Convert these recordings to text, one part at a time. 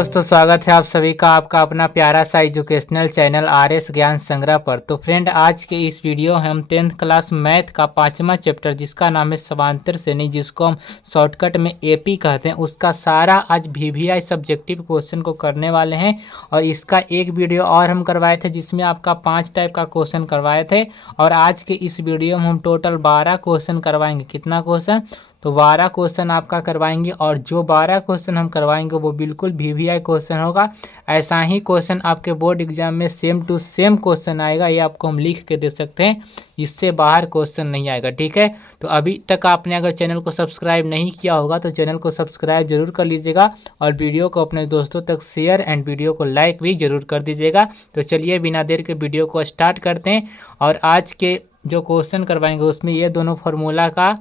दोस्तों, स्वागत है आप सभी का आपका अपना प्यारा सा एजुकेशनल चैनल RS ज्ञान संग्रह पर। तो फ्रेंड, आज के इस वीडियो हम 10th क्लास मैथ का 5वां चैप्टर जिसका नाम है समांतर श्रेणी, जिसको हम शॉर्टकट में AP कहते हैं, उसका सारा आज VVI सब्जेक्टिव क्वेश्चन को करने वाले हैं। और इसका एक वीडियो और हम करवाए थे जिसमें आपका 5 टाइप का क्वेश्चन करवाए थे, और आज के इस वीडियो में हम टोटल 12 क्वेश्चन करवाएंगे। कितना क्वेश्चन? तो 12 क्वेश्चन आपका करवाएंगे, और जो 12 क्वेश्चन हम करवाएंगे वो बिल्कुल VVI क्वेश्चन होगा। ऐसा ही क्वेश्चन आपके बोर्ड एग्जाम में सेम टू सेम क्वेश्चन आएगा, ये आपको हम लिख के दे सकते हैं, इससे बाहर क्वेश्चन नहीं आएगा। ठीक है, तो अभी तक आपने अगर चैनल को सब्सक्राइब नहीं किया होगा तो चैनल को सब्सक्राइब जरूर कर लीजिएगा, और वीडियो को अपने दोस्तों तक शेयर एंड वीडियो को लाइक भी जरूर कर दीजिएगा। तो चलिए बिना देर के वीडियो को स्टार्ट करते हैं। और आज के जो क्वेश्चन करवाएंगे उसमें ये दोनों फार्मूला का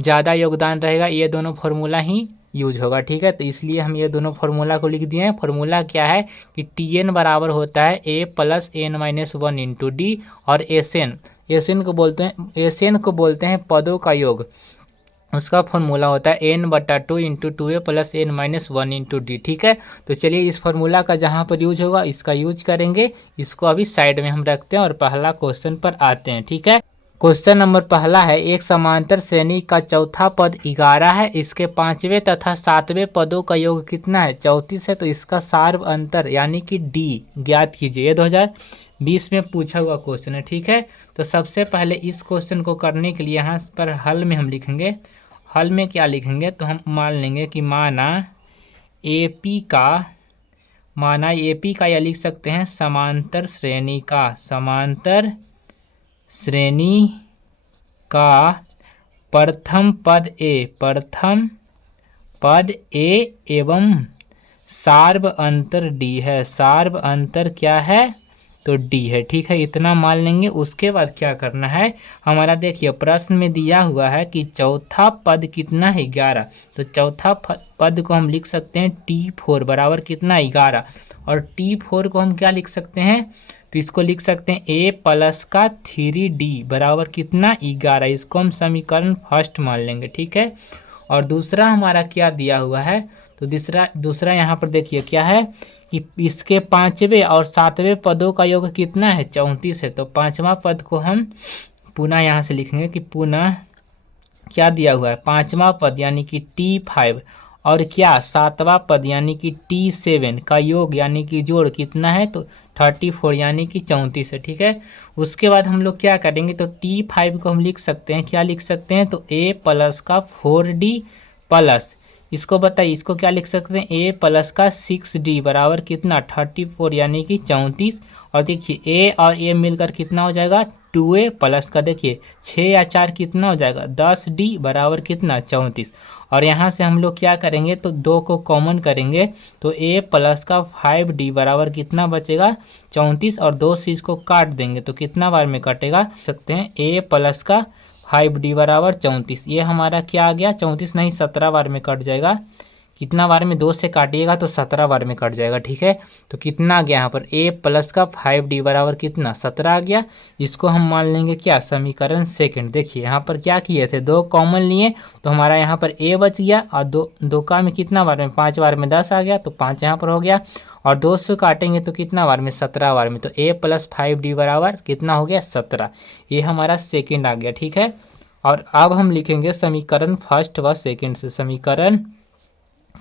ज़्यादा योगदान रहेगा, ये दोनों फार्मूला ही यूज होगा। ठीक है, तो इसलिए हम ये दोनों फार्मूला को लिख दिए हैं। फार्मूला क्या है कि Tn बराबर होता है A + n-1 इंटू डी, और एसएन को बोलते हैं पदों का योग। उसका फॉर्मूला होता है n/2 into 2a + n-1 into D. ठीक है, तो चलिए इस फार्मूला का जहाँ पर यूज होगा इसका यूज करेंगे। इसको अभी साइड में हम रखते हैं और पहला क्वेश्चन पर आते हैं। ठीक है, क्वेश्चन नंबर पहला है, एक समांतर श्रेणी का चौथा पद 11 है, इसके 5वें तथा 7वें पदों का योग कितना है? 34 है। तो इसका सार्व अंतर यानी कि डी ज्ञात कीजिए। ये 2020 में पूछा हुआ क्वेश्चन है। ठीक है, तो सबसे पहले इस क्वेश्चन को करने के लिए यहाँ पर हल में हम लिखेंगे। हल में क्या लिखेंगे? तो हम मान लेंगे कि माना AP का या लिख सकते हैं समांतर श्रेणी का प्रथम पद A एवं सार्व अंतर D है। सार्व अंतर क्या है? तो D है। ठीक है, इतना मान लेंगे। उसके बाद क्या करना है हमारा, देखिए प्रश्न में दिया हुआ है कि चौथा पद कितना है? 11। तो चौथा पद को हम लिख सकते हैं T4 बराबर कितना? 11। और T4 को हम क्या लिख सकते हैं? तो इसको लिख सकते हैं A + का 3D बराबर कितना? 11। इसको हम समीकरण फर्स्ट मान लेंगे। ठीक है, और दूसरा हमारा क्या दिया हुआ है? तो दूसरा यहाँ पर देखिए क्या है कि इसके 5वें और 7वें पदों का योग कितना है? 34 है। तो 5वां पद को हम पुनः यहाँ से लिखेंगे कि पुनः क्या दिया हुआ है? 5वां पद यानी कि T5, और क्या 7वां पद यानी कि T7 का योग यानी कि जोड़ कितना है? तो 34 यानी कि 34 है। ठीक है, उसके बाद हम लोग क्या करेंगे? तो T5 को हम लिख सकते हैं, क्या लिख सकते हैं? तो A + का 4D प्लस, इसको बताइए इसको क्या लिख सकते हैं? A + का 6D बराबर कितना? 34 यानी कि 34। और देखिए A और A मिलकर कितना हो जाएगा? 2A प्लस का देखिए 6 या 4 कितना हो जाएगा? 10D बराबर कितना? 34। और यहाँ से हम लोग क्या करेंगे? तो 2 को कॉमन करेंगे, तो A + का 5D बराबर कितना बचेगा? 34। और 2 से इसको काट देंगे तो कितना बार में कटेगा सकते हैं? A + का 5D बराबर 34। ये हमारा क्या आ गया? 34 नहीं 17 बार में कट जाएगा। कितना बार में? 2 से काटिएगा तो 17 बार में कट जाएगा। ठीक है, तो कितना आ गया यहाँ पर? A + का 5D बराबर कितना? 17 आ गया। इसको हम मान लेंगे क्या? समीकरण सेकंड। देखिए यहाँ पर क्या किए थे? 2 कॉमन लिए तो हमारा यहाँ पर A बच गया, और दो का में कितना बार में? 5 बार में 10 आ गया, तो 5 यहाँ पर हो गया। और 2 से काटेंगे तो कितना बार में? 17 बार में। तो A + 5D बराबर कितना हो गया? 17। ये हमारा सेकंड आ गया। ठीक है, और अब हम लिखेंगे समीकरण फर्स्ट व सेकंड से। समीकरण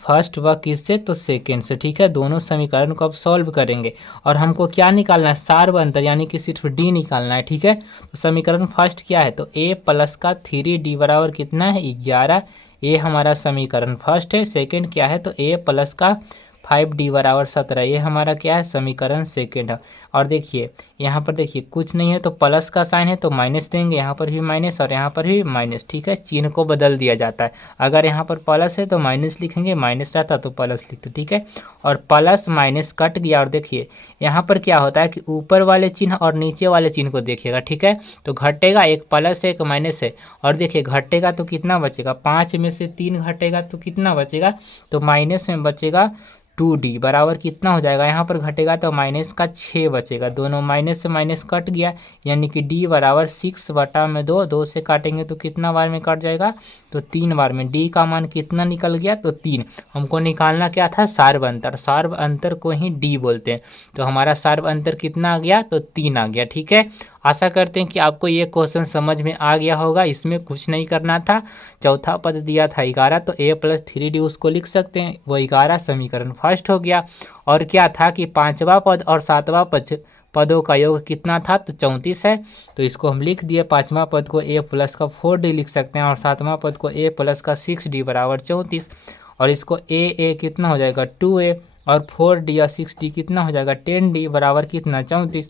फर्स्ट व किससे? तो सेकंड से। ठीक है, दोनों समीकरण को अब सॉल्व करेंगे, और हमको क्या निकालना है? सार्व अंतर यानी कि सिर्फ D निकालना है। ठीक है, तो समीकरण फर्स्ट क्या है? तो A + का 3D बराबर कितना है? 11। ये हमारा समीकरण फर्स्ट है। सेकंड क्या है? तो A + का 5D बराबर 17। ये हमारा क्या है? समीकरण सेकंड है। और देखिए यहाँ पर देखिए कुछ नहीं है तो प्लस का साइन है तो माइनस देंगे, यहाँ पर भी माइनस और यहाँ पर भी माइनस। ठीक है, चिन्ह को बदल दिया जाता है। अगर यहाँ पर प्लस है तो माइनस लिखेंगे, माइनस रहता तो प्लस लिखते। ठीक है, और प्लस माइनस कट गया। और देखिए यहाँ पर क्या होता है कि ऊपर वाले चिन्ह और नीचे वाले चिन्ह को देखिएगा। ठीक है, तो घटेगा, एक प्लस है एक माइनस है, और देखिए घटेगा तो कितना बचेगा? 5 में से 3 घटेगा तो कितना बचेगा? तो माइनस में बचेगा 2d बराबर कितना हो जाएगा, यहाँ पर घटेगा तो माइनस का 6 बचेगा, दोनों माइनस से माइनस कट गया, यानी कि d बराबर 6/2, 2 से काटेंगे तो कितना बार में कट जाएगा, तो 3 बार में। d का मान कितना निकल गया, तो 3। हमको निकालना क्या था, सार्व अंतर, सार्व अंतर को ही d बोलते हैं, तो हमारा सार्व अंतर कितना आ गया, तो 3 आ गया। ठीक है, आशा करते हैं कि आपको ये क्वेश्चन समझ में आ गया होगा। इसमें कुछ नहीं करना था, चौथा पद दिया था 11, तो a + 3d उसको लिख सकते हैं, वो 11 समीकरण फर्स्ट हो गया। और क्या था कि पांचवा पद और सातवां पदों का योग कितना था, तो 34 है, तो इसको हम लिख दिए। पांचवा पद को a + का 4d लिख सकते हैं और सातवां पद को a + का 6d बराबर 34, और इसको a कितना हो जाएगा 2a, और 4d या 6d कितना हो जाएगा 10d बराबर कितना 34।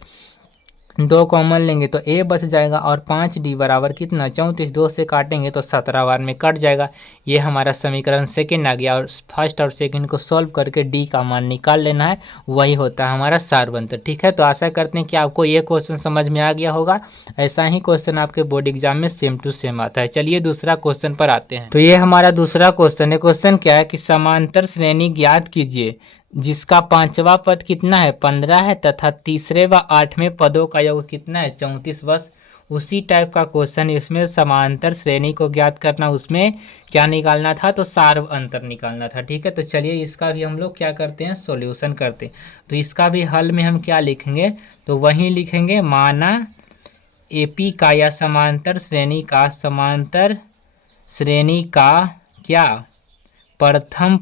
2 कॉमन लेंगे तो a बच जाएगा, और 5d बराबर कितना 34, 2 से काटेंगे तो 17 बार में कट जाएगा। ये हमारा समीकरण सेकंड आ गया, और फर्स्ट और सेकंड को सॉल्व करके d का मान निकाल लेना है, वही होता है हमारा सार्व अंतर। ठीक है, तो आशा करते हैं कि आपको ये क्वेश्चन समझ में आ गया होगा। ऐसा ही क्वेश्चन आपके बोर्ड एग्जाम में सेम टू सेम आता है। चलिए दूसरा क्वेश्चन पर आते हैं। तो ये हमारा दूसरा क्वेश्चन है। क्वेश्चन क्या है कि समांतर श्रेणी ज्ञात कीजिए जिसका पांचवा पद कितना है 15 है, तथा तीसरे व आठवें पदों का योग कितना है 34। बस उसी टाइप का क्वेश्चन, इसमें समांतर श्रेणी को ज्ञात करना, उसमें क्या निकालना था, तो सार्व अंतर निकालना था। ठीक है, तो चलिए इसका भी हम लोग क्या करते हैं, सॉल्यूशन करते हैं। तो इसका भी हल में हम क्या लिखेंगे, तो वही लिखेंगे, माना एपी का या समांतर श्रेणी का क्या प्रथम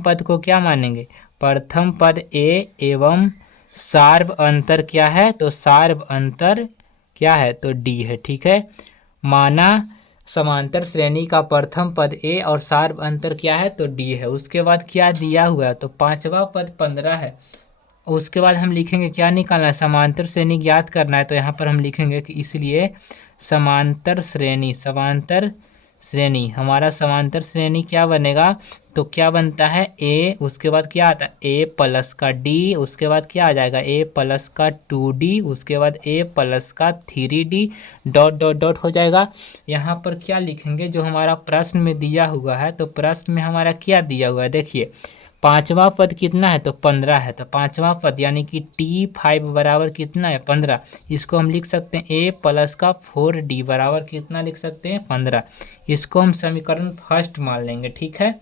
पद को क्या मानेंगे, प्रथम पद a एवं सार्व अंतर क्या है, तो सार्व अंतर क्या है, तो d है। ठीक है, माना समांतर श्रेणी का प्रथम पद a और सार्व अंतर क्या है, तो d है। उसके बाद क्या दिया हुआ है, तो पांचवा पद 15 है। उसके बाद हम लिखेंगे क्या निकालना है, समांतर श्रेणी ज्ञात करना है, तो यहाँ पर हम लिखेंगे कि इसलिए समांतर श्रेणी हमारा समांतर श्रेणी क्या बनेगा, तो क्या बनता है a, उसके बाद क्या आता है a + का d, उसके बाद क्या आ जाएगा a + का 2d, उसके बाद a + का 3d डॉट डॉट डॉट हो जाएगा। यहाँ पर क्या लिखेंगे, जो हमारा प्रश्न में दिया हुआ है, तो प्रश्न में हमारा क्या दिया हुआ है, देखिए पांचवा पद कितना है, तो 15 है, तो पांचवा पद यानी कि t5 बराबर कितना है 15, इसको हम लिख सकते हैं a + का 4d बराबर कितना लिख सकते हैं 15, इसको हम समीकरण फर्स्ट मान लेंगे। ठीक है,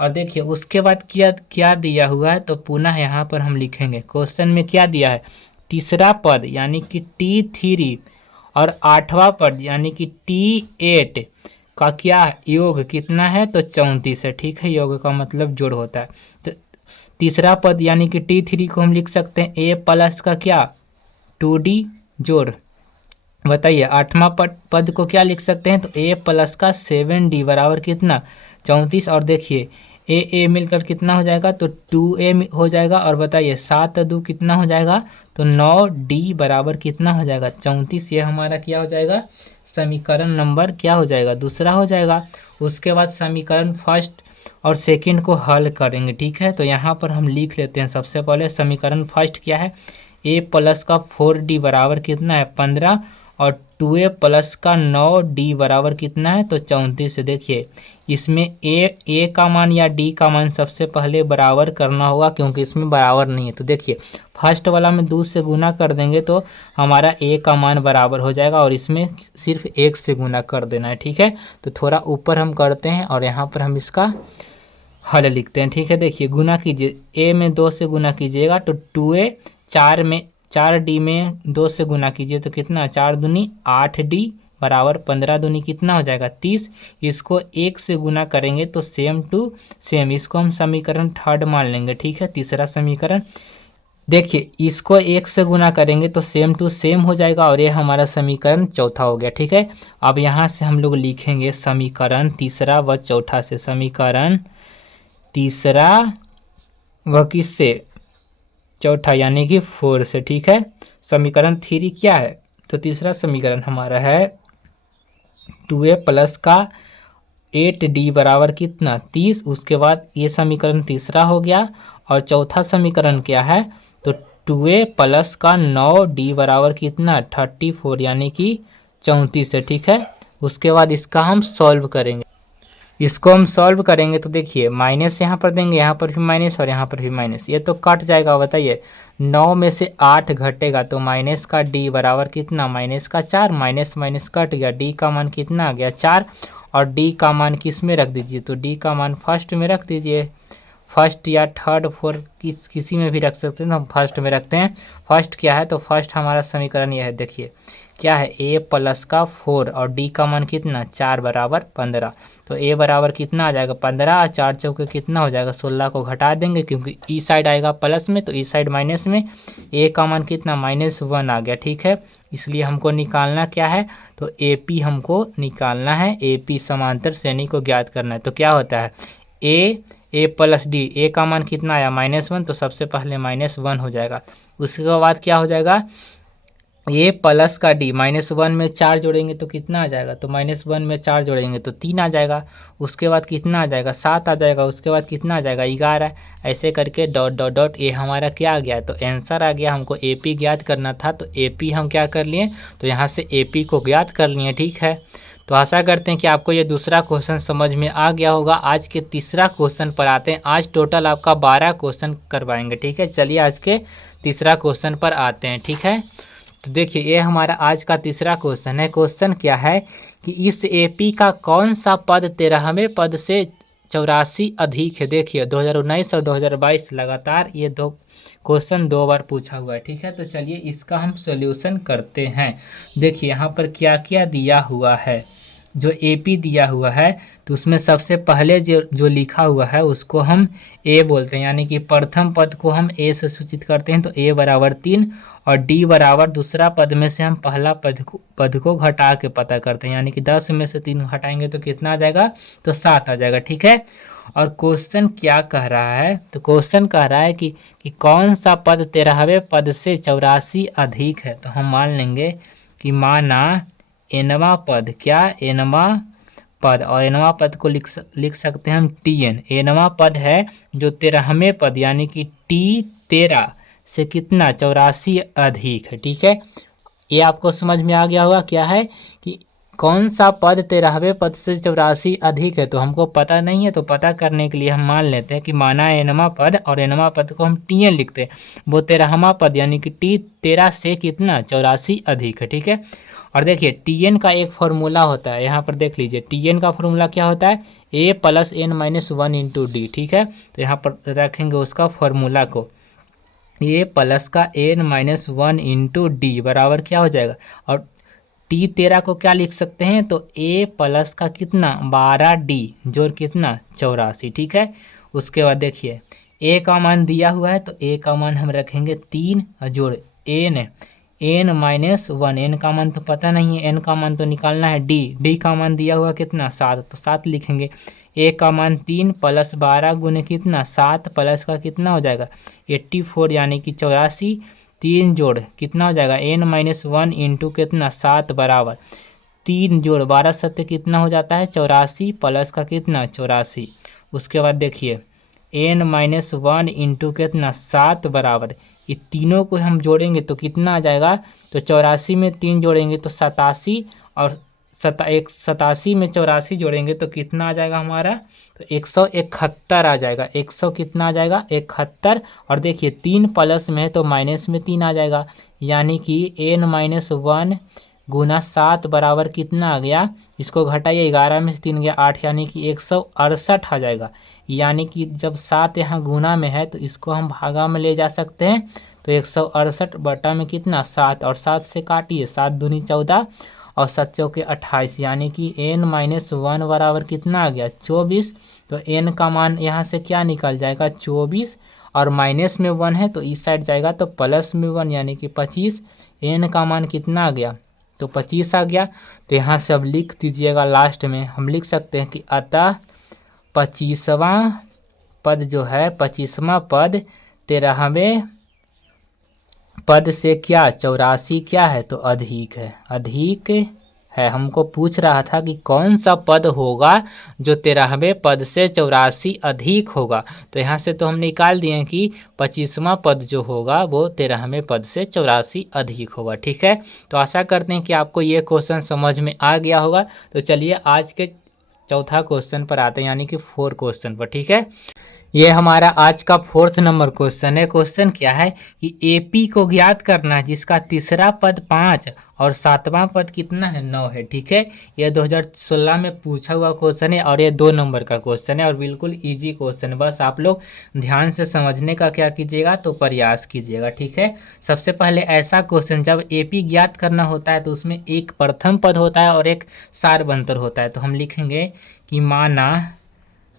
और देखिए उसके बाद क्या दिया हुआ है, तो पुनः यहाँ पर हम लिखेंगे, क्वेश्चन में क्या दिया है, तीसरा पद यानी कि t3 और आठवां पद यानी कि t8 का क्या योग कितना है, तो 34 है। ठीक है, योग का मतलब जोड़ होता है। तो तीसरा पद यानी कि t3 को हम लिख सकते हैं a + का क्या 2d जोड़, बताइए आठवां पद को क्या लिख सकते हैं, तो a + का 7d बराबर कितना 34, और देखिए a मिलकर कितना हो जाएगा, तो 2a हो जाएगा, और बताइए 7 2 कितना हो जाएगा, तो 9d बराबर कितना हो जाएगा 34। ये हमारा क्या हो जाएगा, समीकरण नंबर क्या हो जाएगा, दूसरा हो जाएगा। उसके बाद समीकरण फर्स्ट और सेकंड को हल करेंगे। ठीक है, तो यहाँ पर हम लिख लेते हैं, सबसे पहले समीकरण फर्स्ट क्या है, a + का 4d बराबर कितना है 15, और 2a + का 9d बराबर कितना है, तो 34। देखिए इसमें a का मान या d का मान सबसे पहले बराबर करना होगा, क्योंकि इसमें बराबर नहीं है। तो देखिए फर्स्ट वाला में 2 से गुना कर देंगे तो हमारा a का मान बराबर हो जाएगा, और इसमें सिर्फ 1 से गुना कर देना है। ठीक है, तो थोड़ा ऊपर हम करते हैं और यहाँ पर हम इसका हल लिखते हैं। ठीक है, देखिए गुना कीजिए, a में 2 से गुना कीजिएगा तो 2a, 4d में 2 से गुना कीजिए तो कितना 4 दूनी 8d बराबर 15 दूनी कितना हो जाएगा 30। इसको 1 से गुना करेंगे तो सेम टू सेम, इसको हम समीकरण थर्ड मान लेंगे। ठीक है, तीसरा समीकरण देखिए इसको 1 से गुना करेंगे तो सेम टू सेम हो जाएगा, और ये हमारा समीकरण चौथा हो गया। ठीक है, अब यहाँ से हम लोग लिखेंगे समीकरण तीसरा व चौथा से, समीकरण तीसरा व किससे चौथा यानी कि 4 से। ठीक है, समीकरण 3 क्या है, तो तीसरा समीकरण हमारा है 2a + का 8d बराबर कितना 30। उसके बाद ये समीकरण तीसरा हो गया, और चौथा समीकरण क्या है, तो 2a + का 9d बराबर कितना 34 यानी कि 34 है। ठीक है, उसके बाद इसका हम सॉल्व करेंगे। इसको हम सॉल्व करेंगे तो देखिए माइनस यहाँ पर देंगे, यहाँ पर भी माइनस और यहाँ पर भी माइनस, ये तो कट जाएगा। बताइए 9 में से 8 घटेगा तो माइनस का डी बराबर कितना, माइनस का 4, माइनस माइनस कट गया, डी का मान कितना आ गया 4। और डी का मान किस में रख दीजिए, तो डी का मान फर्स्ट में रख दीजिए। फर्स्ट या थर्ड फोर्थ किसी में भी रख सकते हैं, तो हम फर्स्ट में रखते हैं। फर्स्ट क्या है, तो फर्स्ट हमारा समीकरण यह है, देखिए क्या है, a प्लस का 4 और d का मान कितना 4 बराबर 15। तो a बराबर कितना आ जाएगा 15 और 4 चौके कितना हो जाएगा 16 को घटा देंगे क्योंकि ई साइड आएगा प्लस में तो ई साइड माइनस में। a का मान कितना -1 आ गया, ठीक है। इसलिए हमको निकालना क्या है, तो AP हमको निकालना है, AP समांतर श्रेणी को ज्ञात करना है। तो क्या होता है a प्लस डी, a का मान कितना आया -1, तो सबसे पहले -1 हो जाएगा। उसके बाद क्या हो जाएगा, a प्लस का d, -1 में 4 जोड़ेंगे तो कितना आ जाएगा, तो -1 में 4 जोड़ेंगे तो 3 आ जाएगा। उसके बाद कितना आ जाएगा 7 आ जाएगा। उसके बाद कितना आ जाएगा 11। ऐसे करके डॉट डॉट डॉट ये हमारा क्या आ गया, तो आंसर आ गया। हमको AP ज्ञात करना था तो AP हम क्या कर लिए, तो यहाँ से AP को ज्ञात कर लिए, ठीक है। तो आशा करते हैं कि आपको ये दूसरा क्वेश्चन समझ में आ गया होगा। आज के तीसरा क्वेश्चन पर आते हैं। आज टोटल आपका 12 क्वेश्चन करवाएंगे, ठीक है। चलिए आज के तीसरा क्वेश्चन पर आते हैं, ठीक है। तो देखिए ये हमारा आज का तीसरा क्वेश्चन है। क्वेश्चन क्या है कि इस AP का कौन सा पद 13वें पद से 84 अधिक है। देखिए 2019 और 2022 लगातार ये दो क्वेश्चन 2 बार पूछा हुआ है, ठीक है। तो चलिए इसका हम सॉल्यूशन करते हैं। देखिए यहाँ पर क्या क्या दिया हुआ है, जो AP दिया हुआ है तो उसमें सबसे पहले जो लिखा हुआ है उसको हम A बोलते हैं, यानी कि प्रथम पद को हम A से सूचित करते हैं। तो A बराबर 3 और D बराबर दूसरा पद में से हम पहला पद को घटा के पता करते हैं, यानी कि 10 में से 3 घटाएंगे तो कितना आ जाएगा, तो 7 आ जाएगा, ठीक है। और क्वेश्चन क्या कह रहा है, तो क्वेश्चन कह रहा है कि कौन सा पद 13वें पद से 84 अधिक है। तो हम मान लेंगे कि माना एनवा पद, क्या एनवा पद, और एनवा पद को लिख सकते हैं हम TN। एनवा पद है जो 13वें पद यानी कि T13 से कितना 84 अधिक है, ठीक है। ये आपको समझ में आ गया होगा क्या है कि कौन सा पद 13वें पद से 84 अधिक है। तो हमको पता नहीं है, तो पता करने के लिए हम मान लेते हैं कि माना एनवा पद, और एनवा पद को हम TN लिखते हैं। वो 13वां पद यानी कि T13 से कितना 84 अधिक है, ठीक है। और देखिए TN का एक फॉर्मूला होता है, यहाँ पर देख लीजिए TN का फॉर्मूला क्या होता है, A plus N minus 1 into D, ठीक है। तो यहाँ पर रखेंगे उसका फॉर्मूला को, A प्लस का N माइनस 1 इंटू D बराबर क्या हो जाएगा, और T13 को क्या लिख सकते हैं, तो A प्लस का कितना 12D जोड़ कितना 84, ठीक है। उसके बाद देखिए A का मान दिया हुआ है तो A का मान हम रखेंगे 3 जोड़ N माइनस 1, N का मान तो पता नहीं है, N का मान तो निकालना है। D का मान दिया हुआ कितना 7, तो 7 लिखेंगे। A का मान 3 प्लस 12 गुने कितना 7 प्लस का कितना हो जाएगा 84 यानी कि 84। 3 जोड़ कितना हो जाएगा N माइनस 1 इंटू कितना 7 बराबर 3 जोड़ 12 सत्य कितना हो जाता है 84 प्लस का कितना 84। उसके बाद देखिए N माइनस 1 इंटू कितना 7 बराबर, ये तीनों को हम जोड़ेंगे तो कितना आ जाएगा, तो 84 में 3 जोड़ेंगे तो 87, और 87 में 84 जोड़ेंगे तो कितना आ जाएगा हमारा, तो 171 आ जाएगा। 100 कितना आ जाएगा 71। और देखिए 3 प्लस में है तो माइनस में 3 आ जाएगा, यानी कि N माइनस 1 गुना 7 बराबर कितना आ गया, इसको घटाइए 11 में से 3 गया 8, यानी कि 168 आ जाएगा। यानी कि जब 7 यहाँ गुना में है तो इसको हम भागा में ले जा सकते हैं, तो 168 बटा में कितना 7, और 7 से काटिए 7 दूनी 14 और 7 चौके 28, यानी कि N माइनस 1 बराबर कितना आ गया 24। तो N का मान यहाँ से क्या निकल जाएगा 24, और माइनस में 1 है तो इस साइड जाएगा तो प्लस में 1 यानी कि 25। N का मान कितना आ गया, तो 25 आ गया। तो यहाँ से अब लिख दीजिएगा, लास्ट में हम लिख सकते हैं कि अतः 25वां पद जो है 25वां पद 13वें पद से क्या 84 क्या है, तो अधिक है, अधिक है। हमको पूछ रहा था कि कौन सा पद होगा जो 13वें पद से 84 अधिक होगा। तो यहाँ से तो हम निकाल दिए कि 25वां पद जो होगा वो 13वें पद से 84 अधिक होगा, ठीक है। तो आशा करते हैं कि आपको ये क्वेश्चन समझ में आ गया होगा। तो चलिए आज के चौथा क्वेश्चन पर आते हैं, यानी कि 4 क्वेश्चन पर। ठीक है, ये हमारा आज का 4th नंबर क्वेश्चन है। क्वेश्चन क्या है कि एपी को ज्ञात करना है जिसका तीसरा पद 5 और 7वां पद कितना है 9 है। ठीक है, ये 2016 में पूछा हुआ क्वेश्चन है और ये 2 नंबर का क्वेश्चन है और बिल्कुल इजी क्वेश्चन है। बस आप लोग ध्यान से समझने का क्या कीजिएगा, तो प्रयास कीजिएगा। ठीक है, सबसे पहले ऐसा क्वेश्चन जब एपी ज्ञात करना होता है तो उसमें एक प्रथम पद होता है और एक सार्वअंतर होता है। तो हम लिखेंगे कि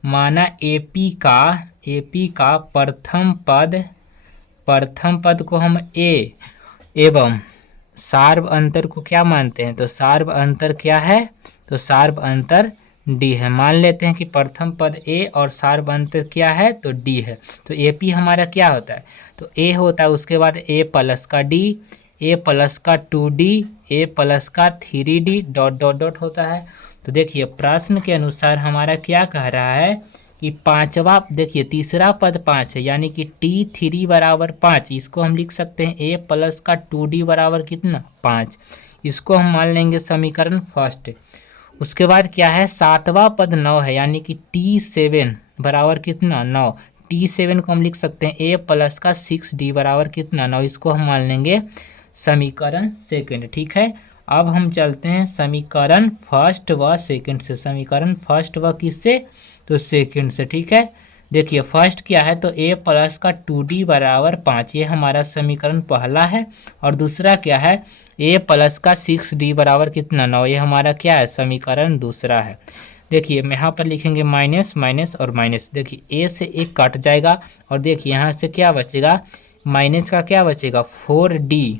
माना एपी का प्रथम पद को हम ए एवं सार्व अंतर को क्या मानते हैं, तो सार्व अंतर क्या है, तो सार्व अंतर डी है। मान लेते हैं कि प्रथम पद ए और सार्व अंतर क्या है, तो डी है। तो एपी हमारा क्या होता है, तो ए होता है, उसके बाद ए प्लस का डी, ए प्लस का 2d, ए प्लस का 3d डॉट डॉट डॉट होता है। तो देखिए प्रश्न के अनुसार हमारा क्या कह रहा है कि पांचवा, देखिए तीसरा पद 5 है, यानी कि t3 बराबर 5। इसको हम लिख सकते हैं a प्लस का 2d बराबर कितना 5। इसको हम मान लेंगे समीकरण फर्स्ट। उसके बाद क्या है, सातवां पद 9 है, यानी कि t7 बराबर कितना 9। t7 को हम लिख सकते हैं a प्लस का 6d बराबर कितना 9। इसको हम मान लेंगे समीकरण सेकंड। ठीक है, अब हम चलते हैं समीकरण फर्स्ट व सेकंड से। समीकरण फर्स्ट व किससे, तो सेकंड से। ठीक है, देखिए फर्स्ट क्या है, तो a प्लस का 2d बराबर 5, ये हमारा समीकरण पहला है। और दूसरा क्या है, a प्लस का 6d बराबर कितना 9, ये हमारा क्या है, समीकरण दूसरा है। देखिए यहाँ पर लिखेंगे माइनस माइनस और माइनस। देखिए a से 1 कट जाएगा और देखिए यहाँ से क्या बचेगा, माइनस का क्या बचेगा 4d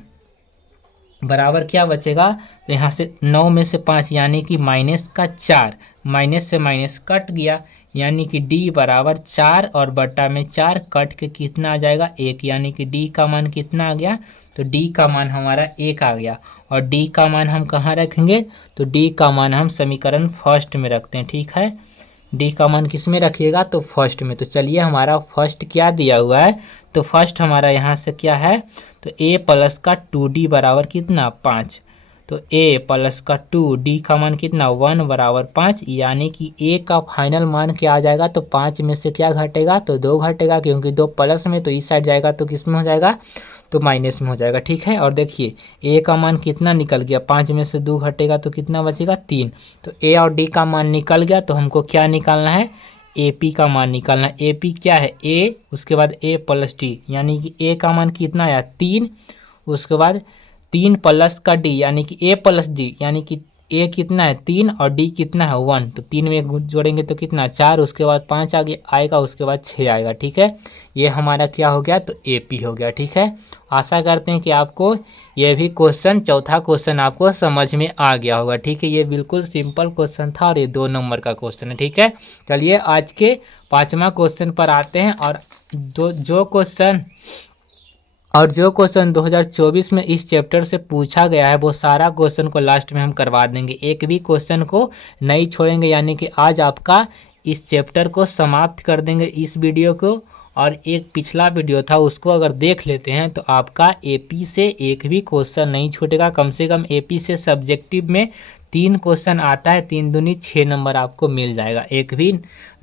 बराबर क्या बचेगा, तो यहाँ से 9 में से 5 यानी कि माइनस का 4, माइनस से माइनस कट गया, यानी कि d बराबर 4 और बटा में 4 कट के कितना आ जाएगा 1, यानी कि d का मान कितना आ गया, तो d का मान हमारा 1 आ गया। और d का मान हम कहाँ रखेंगे, तो d का मान हम समीकरण फर्स्ट में रखते हैं। ठीक है, डी का मान किस में रखिएगा, तो फर्स्ट में। तो चलिए हमारा फर्स्ट क्या दिया हुआ है, तो फर्स्ट हमारा यहाँ से क्या है, तो a प्लस का 2d बराबर कितना 5। तो a प्लस का 2d का मान कितना 1 बराबर 5, यानी कि a का फाइनल मान क्या आ जाएगा, तो 5 में से क्या घटेगा, तो 2 घटेगा, क्योंकि 2 प्लस में तो इस साइड जाएगा तो किस में हो जाएगा, तो माइनस में हो जाएगा। ठीक है, और देखिए a का मान कितना निकल गया, 5 में से 2 घटेगा तो कितना बचेगा 3। तो a और d का मान निकल गया, तो हमको क्या निकालना है, AP का मान निकालना है। AP क्या है a, उसके बाद a प्लस d, यानी कि a का मान कितना आया 3, उसके बाद 3 प्लस का d यानी कि a प्लस d, यानी कि a कितना है 3 और d कितना है 1, तो 3 में जोड़ेंगे तो कितना 4, उसके बाद 5 आगे आएगा, उसके बाद 6 आएगा। ठीक है, ये हमारा क्या हो गया, तो AP हो गया। ठीक है, आशा करते हैं कि आपको ये भी क्वेश्चन, चौथा क्वेश्चन आपको समझ में आ गया होगा। ठीक है, ये बिल्कुल सिंपल क्वेश्चन था और ये 2 नंबर का क्वेश्चन है। ठीक है, चलिए आज के 5वां क्वेश्चन पर आते हैं। और जो क्वेश्चन 2024 में इस चैप्टर से पूछा गया है वो सारा क्वेश्चन को लास्ट में हम करवा देंगे, एक भी क्वेश्चन को नहीं छोड़ेंगे, यानी कि आज आपका इस चैप्टर को समाप्त कर देंगे इस वीडियो को। और एक पिछला वीडियो था उसको अगर देख लेते हैं तो आपका AP से एक भी क्वेश्चन नहीं छूटेगा। कम से कम AP से सब्जेक्टिव में 3 क्वेश्चन आता है, 3 दूनी 6 नंबर आपको मिल जाएगा, एक भी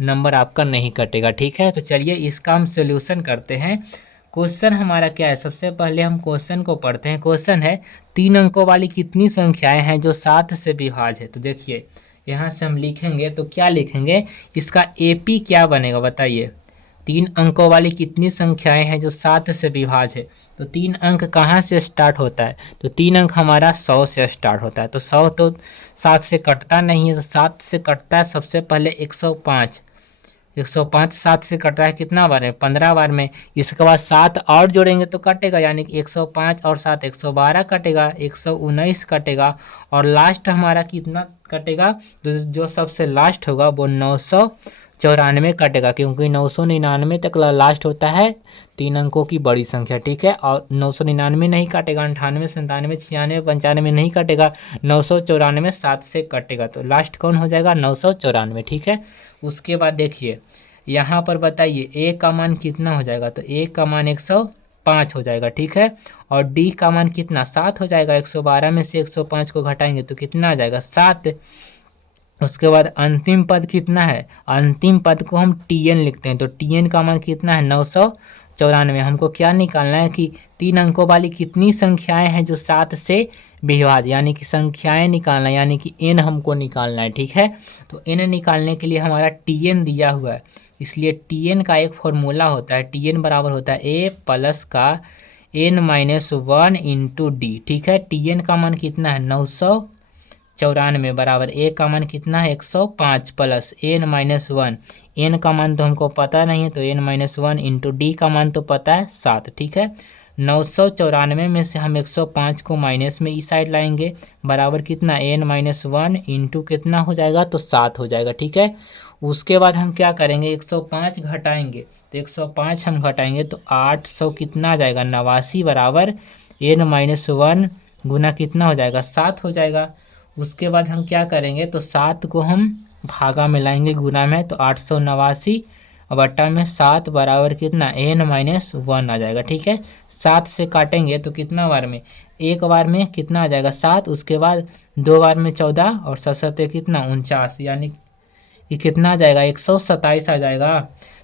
नंबर आपका नहीं कटेगा। ठीक है, तो चलिए इसका हम सोल्यूशन करते हैं। क्वेश्चन हमारा क्या है, सबसे पहले हम क्वेश्चन को पढ़ते हैं। क्वेश्चन है 3 अंकों वाली कितनी संख्याएं हैं जो 7 से विभाज्य है। तो देखिए यहाँ से हम लिखेंगे तो क्या लिखेंगे, इसका AP क्या बनेगा बताइए। 3 अंकों वाली कितनी संख्याएं हैं जो 7 से विभाज्य है, तो 3 अंक कहाँ से स्टार्ट होता है, तो 3 अंक हमारा 100 से स्टार्ट होता है। तो 100 तो 7 से कटता नहीं है, तो 7 से कटता है सबसे पहले 105, 105 7 से कट रहा है कितना बार में, 15 बार में। इसके बाद 7 और जोड़ेंगे तो कटेगा, यानी कि 105 और 7 112 कटेगा, 119 कटेगा, और लास्ट हमारा कितना कटेगा, तो जो सबसे लास्ट होगा वो 994 कटेगा, क्योंकि 999 तक लास्ट होता है 3 अंकों की बड़ी संख्या। ठीक है, और 999 नहीं कटेगा, 98 97 96 95 नहीं कटेगा, 994 7 से कटेगा, तो लास्ट कौन हो जाएगा 994। ठीक है, उसके बाद देखिए यहाँ पर बताइए a का मान कितना हो जाएगा, तो a का मान 105 हो जाएगा। ठीक है, और d का मान कितना 7 हो जाएगा, 112 में से 105 को घटाएंगे तो कितना आ जाएगा 7। उसके बाद अंतिम पद कितना है, अंतिम पद को हम Tn लिखते हैं। तो Tn का मान कितना है 994। हमको क्या निकालना है कि 3 अंकों वाली कितनी संख्याएं हैं जो 7 से विभाज्य, यानी कि संख्याएं निकालना, यानी कि n हमको निकालना है। ठीक है, तो n निकालने के लिए हमारा Tn दिया हुआ है, इसलिए Tn का एक फॉर्मूला होता है, Tn बराबर होता है a प्लस का n-1 इंटू डी। ठीक है, Tn का मान कितना है 994 बराबर ए का मान कितना है 105 प्लस n-1। एन का मान तो हमको पता नहीं है, तो n-1 इंटू डी का मान तो पता है 7। ठीक है, 994 में से हम 105 को माइनस में इस साइड लाएंगे, बराबर कितना n-1 इंटू कितना हो जाएगा तो 7 हो जाएगा। ठीक है, उसके बाद हम क्या करेंगे 105 घटाएंगे, तो 105 हम घटाएंगे तो 800 कितना आ जाएगा 89 बराबर n-1 गुना कितना हो जाएगा 7 हो जाएगा। उसके बाद हम क्या करेंगे तो 7 को हम भागा में लाएंगे गुना में, तो 889 बट्टा में 7 बराबर कितना n-1 आ जाएगा। ठीक है, 7 से काटेंगे तो कितना बार में, एक बार में कितना आ जाएगा 7, उसके बाद 2 बार में 14 और 7 कितना 49, यानी कि कितना आ जाएगा 127 आ जाएगा।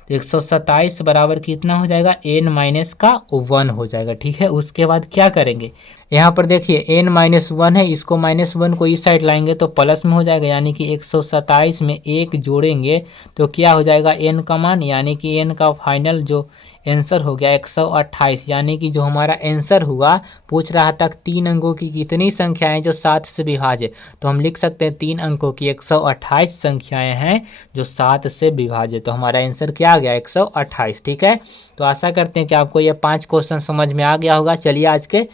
तो 127 बराबर कितना हो जाएगा n-1 हो जाएगा। ठीक है, उसके बाद क्या करेंगे, यहाँ पर देखिए n-1 है, इसको -1 को इस साइड लाएंगे तो प्लस में हो जाएगा, यानी कि 127 में 1 जोड़ेंगे तो क्या हो जाएगा n का मान, यानी कि n का फाइनल जो आंसर हो गया 128, यानी कि जो हमारा आंसर हुआ, पूछ रहा था 3 अंकों की कितनी संख्याएं जो 7 से विभाज्य, तो हम लिख सकते हैं 3 अंकों की 128 संख्याएं हैं जो 7 से विभाज्य। तो हमारा आंसर क्या आ गया 128। ठीक है, तो आशा करते हैं कि आपको ये 5 क्वेश्चन समझ में आ गया होगा। चलिए आज के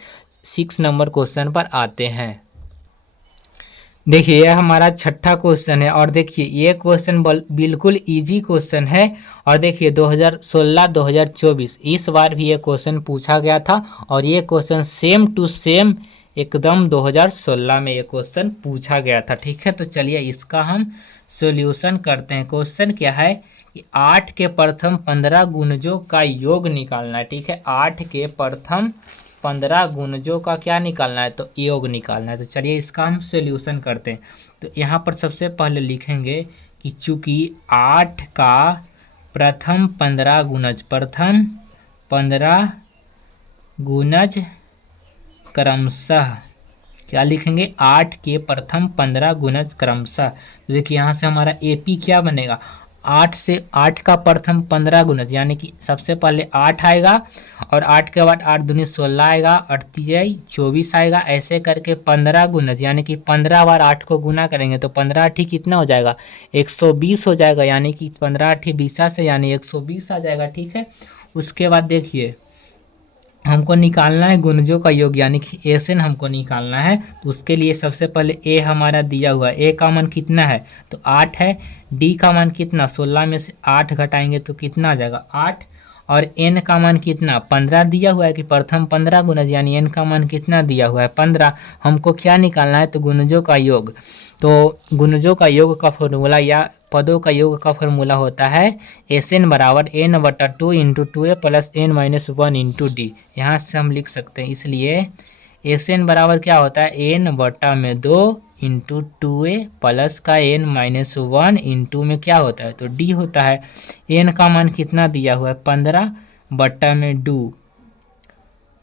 6 नंबर क्वेश्चन पर आते हैं। देखिए यह हमारा छठा क्वेश्चन है, और देखिए ये क्वेश्चन बिल्कुल इजी क्वेश्चन है। और देखिए 2016-2024 इस बार भी ये क्वेश्चन पूछा गया था, और ये क्वेश्चन सेम टू सेम एकदम 2016 में ये क्वेश्चन पूछा गया था। ठीक है, तो चलिए इसका हम सॉल्यूशन करते हैं। क्वेश्चन क्या है कि 8 के प्रथम 15 गुणजों का योग निकालना है। ठीक है, 8 के प्रथम 15 गुणजों का क्या निकालना है तो योग निकालना है। तो चलिए इसका हम सॉल्यूशन करते हैं। तो यहाँ पर सबसे पहले लिखेंगे कि चूंकि 8 का प्रथम 15 गुणज, प्रथम 15 गुणज क्रमशः, क्या लिखेंगे 8 के प्रथम 15 गुणज क्रमशः। तो देखिए यहाँ से हमारा एपी क्या बनेगा, 8 से 8 का प्रथम 15 गुणज, यानी कि सबसे पहले 8 आएगा, और 8 के बाद 8 दूनी 16 आएगा, 8 तियाई 24 आएगा, ऐसे करके 15 गुणज, यानी कि 15 बार 8 को गुना करेंगे तो 15 8 कितना हो जाएगा 120 हो जाएगा, यानी कि 15 8 20 से यानी 120 आ जाएगा। ठीक है, उसके बाद देखिए हमको निकालना है गुणजों का योग, यानी कि एसएन हमको निकालना है। तो उसके लिए सबसे पहले ए हमारा दिया हुआ है, ए का मान कितना है तो 8 है, डी का मान कितना 16 में से 8 घटाएंगे तो कितना आ जाएगा 8, और एन का मान कितना 15 दिया हुआ है कि प्रथम 15 गुणज, यानी एन का मान कितना दिया हुआ है 15। हमको क्या निकालना है तो गुणजों का योग। तो गुणजों का योग का फॉर्मूला या पदों का योग का फॉर्मूला होता है एस एन बराबर एन बटा 2 into 2a plus n-1 into D. यहाँ से हम लिख सकते हैं, इसलिए एस एन बराबर क्या होता है n बटा में 2 इंटू 2a प्लस का n-1 इंटू में क्या होता है तो d होता है। n का मान कितना दिया हुआ है 15 बट्टा में 2,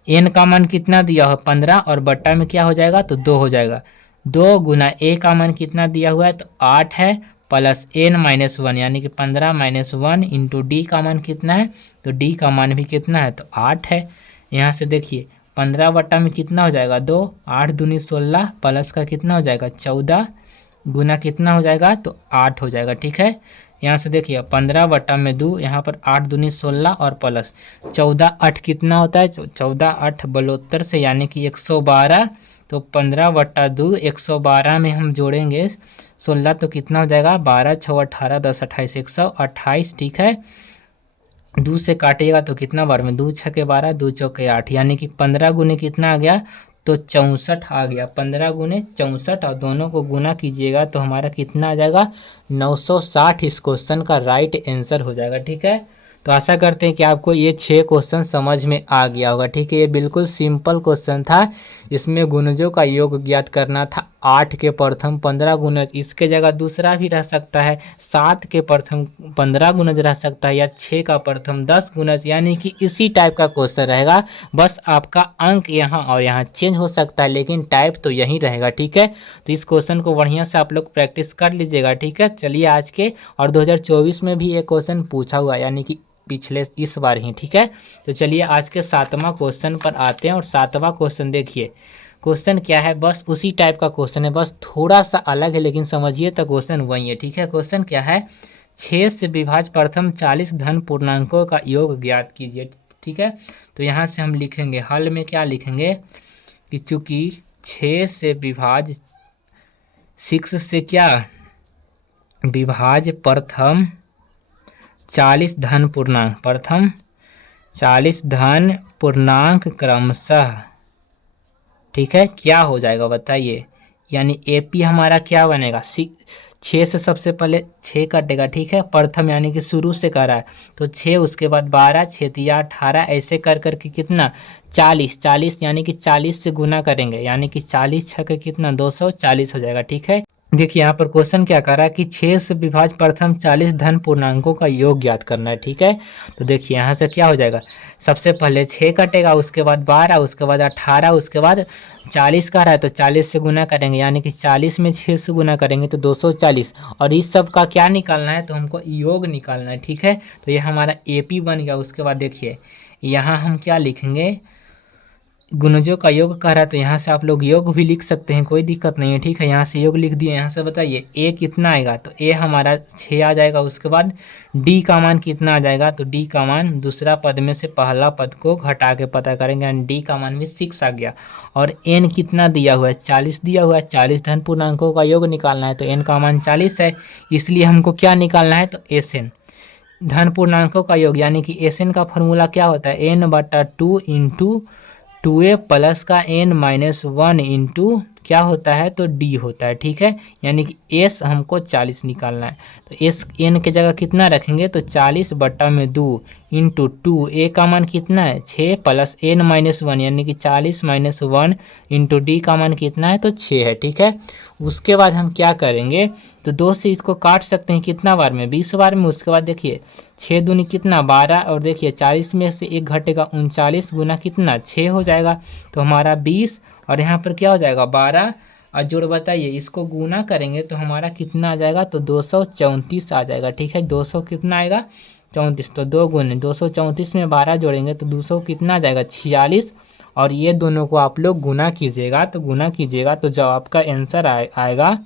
n का मान कितना दिया हुआ है 15 और बट्टा में क्या हो जाएगा तो 2 हो जाएगा। 2 गुना a का मान कितना दिया हुआ है तो 8 है, प्लस n-1 यानी कि 15 -1 इंटू डी का मान कितना है तो डी का मान भी कितना है तो 8 है। यहाँ से देखिए 15 बट्टा में कितना हो जाएगा 2, 8 दूनी 16 प्लस का कितना हो जाएगा 14 गुना कितना हो जाएगा तो 8 हो जाएगा। ठीक है, यहाँ से देखिए 15 बट्टा में 2, यहाँ पर 8 दूनी 16 और प्लस 14 8 कितना होता है 14 8 72 से, यानी कि 112। तो 15 बट्टा 2 112 में हम जोड़ेंगे 16 तो कितना हो जाएगा 12 6 18 10 28 128। ठीक है, 2 से काटिएगा तो कितना बार में 2 6 के 12 2 चौके 8, यानी कि 15 गुने कितना आ गया तो 64 आ गया। 15 गुने 64 और दोनों को गुना कीजिएगा तो हमारा कितना आ जाएगा 960 इस क्वेश्चन का राइट आंसर हो जाएगा। ठीक है, तो आशा करते हैं कि आपको ये 6 क्वेश्चन समझ में आ गया होगा। ठीक है, ये बिल्कुल सिंपल क्वेश्चन था। इसमें गुणजों का योग ज्ञात करना था। 8 के प्रथम 15 गुणज, इसके जगह दूसरा भी रह सकता है। 7 के प्रथम 15 गुणज रह सकता है, या 6 का प्रथम 10 गुणज, यानी कि इसी टाइप का क्वेश्चन रहेगा। बस आपका अंक यहाँ और यहाँ चेंज हो सकता है, लेकिन टाइप तो यही रहेगा। ठीक है, तो इस क्वेश्चन को बढ़िया से आप लोग प्रैक्टिस कर लीजिएगा। ठीक है, चलिए आज के, और 2024 में भी ये क्वेश्चन पूछा हुआ, यानी कि पिछले इस बार ही। ठीक है, तो चलिए आज के 7वां क्वेश्चन पर आते हैं। और 7वां क्वेश्चन देखिए, क्वेश्चन क्या है, बस उसी टाइप का क्वेश्चन है, बस थोड़ा सा अलग है, लेकिन समझिए तो क्वेश्चन वही है। ठीक है, क्वेश्चन क्या है, 6 से विभाज्य प्रथम 40 धन पूर्णांकों का योग ज्ञात कीजिए। ठीक है, तो यहाँ से हम लिखेंगे, हल में क्या लिखेंगे कि चूंकि 6 से विभाज्य 6 से क्या विभाज्य प्रथम 40 धन पूर्णांक, प्रथम 40 धन पूर्णांक क्रमशः। ठीक है, क्या हो जाएगा बताइए, यानी एपी हमारा क्या बनेगा, 6 से सबसे पहले 6 कटेगा। ठीक है, प्रथम यानी कि शुरू से कर रहा है, तो 6, उसके बाद 12, 6 तिया 18, ऐसे कर करके कितना 40, 40 यानी कि 40 से गुना करेंगे, यानी कि 40 छः का कितना 240 हो जाएगा। ठीक है, देखिए यहाँ पर क्वेश्चन क्या कर रहा है कि 6 से विभाज्य प्रथम 40 धन पूर्णांकों का योग ज्ञात करना है। ठीक है, तो देखिए यहाँ से क्या हो जाएगा, सबसे पहले 6 कटेगा, उसके बाद 12, उसके बाद 18, उसके बाद 40 का रहा है तो 40 से गुना करेंगे, यानी कि 40 में 6 से गुना करेंगे तो 240, और इस सब का क्या निकालना है, तो हमको योग निकालना है। ठीक है, तो ये हमारा एपी बन गया। उसके बाद देखिए यहाँ हम क्या लिखेंगे, गुणजों का योग कह रहा है, तो यहाँ से आप लोग योग भी लिख सकते हैं, कोई दिक्कत नहीं है। ठीक है, यहाँ से योग लिख दिए। यहाँ से बताइए ए कितना आएगा, तो ए हमारा 6 आ जाएगा। उसके बाद डी का मान कितना आ जाएगा, तो डी का मान दूसरा पद में से पहला पद को घटा के पता करेंगे, एंड डी का मान भी 6 आ गया। और एन कितना दिया हुआ है, 40 दिया हुआ है। 40 धन पूर्णांकों का योग निकालना है, तो एन का मान 40 है, इसलिए हमको क्या निकालना है, तो एस एन धन पूर्णांकों का योग, यानी कि एस एन का फॉर्मूला क्या होता है, एन बटा 2 इंटू 2a प्लस का n-1 इंटू क्या होता है, तो डी होता है। ठीक है, यानी कि एस हमको 40 निकालना है, तो एस एन के जगह कितना रखेंगे, तो 40 बट्टा में 2 इंटू 2, ए का मान कितना है 6 प्लस n-1, यानी कि 40-1 इंटू डी का मान कितना है, तो 6 है। ठीक है, उसके बाद हम क्या करेंगे, तो 2 से इसको काट सकते हैं कितना बार में, 20 बार में। उसके बाद देखिए 6 दूनी कितना 12, और देखिए 40 में से 1 घटेगा, 39 गुना कितना 6 हो जाएगा, तो हमारा 20, और यहाँ पर क्या हो जाएगा 12, और जोड़ बताइए इसको गुना करेंगे तो हमारा कितना आ जाएगा, तो 234 आ जाएगा। ठीक है, 200 कितना आएगा 34, तो 2 गुने 234 में 12 जोड़ेंगे तो 200 कितना आ जाएगा 46, और ये दोनों को आप लोग गुना कीजिएगा, तो गुना कीजिएगा तो जब आपका आंसर आएगा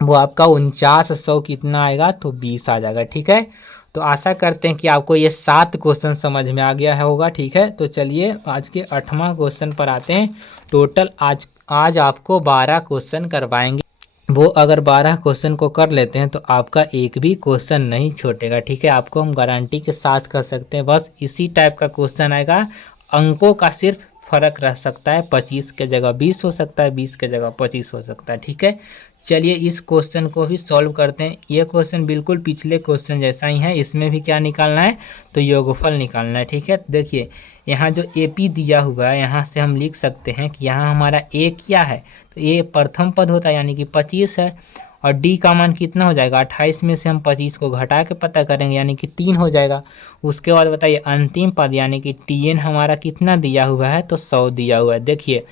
वो आपका 4900 कितना आएगा, तो 20 आ जाएगा। ठीक है, तो आशा करते हैं कि आपको ये 7 क्वेश्चन समझ में आ गया है होगा। ठीक है, तो चलिए आज के 8वां क्वेश्चन पर आते हैं। टोटल आज आपको 12 क्वेश्चन करवाएंगे। वो अगर 12 क्वेश्चन को कर लेते हैं तो आपका एक भी क्वेश्चन नहीं छूटेगा। ठीक है, आपको हम गारंटी के साथ कर सकते हैं, बस इसी टाइप का क्वेश्चन आएगा। अंकों का सिर्फ फर्क रह सकता है, 25 के जगह 20 हो सकता है, 20 के जगह 25 हो सकता है। ठीक है, चलिए इस क्वेश्चन को भी सॉल्व करते हैं। ये क्वेश्चन बिल्कुल पिछले क्वेश्चन जैसा ही है, इसमें भी क्या निकालना है, तो योगफल निकालना है। ठीक है, देखिए यहाँ जो एपी दिया हुआ है, यहाँ से हम लिख सकते हैं कि यहाँ हमारा ए क्या है, तो ए प्रथम पद होता है, यानी कि 25 है, और डी का मान कितना हो जाएगा 28 में से हम 25 को घटा के पता करेंगे, यानी कि 3 हो जाएगा। उसके बाद बताइए अंतिम पद, यानी कि टी एन हमारा कितना दिया हुआ है, तो 100 दिया हुआ है। देखिए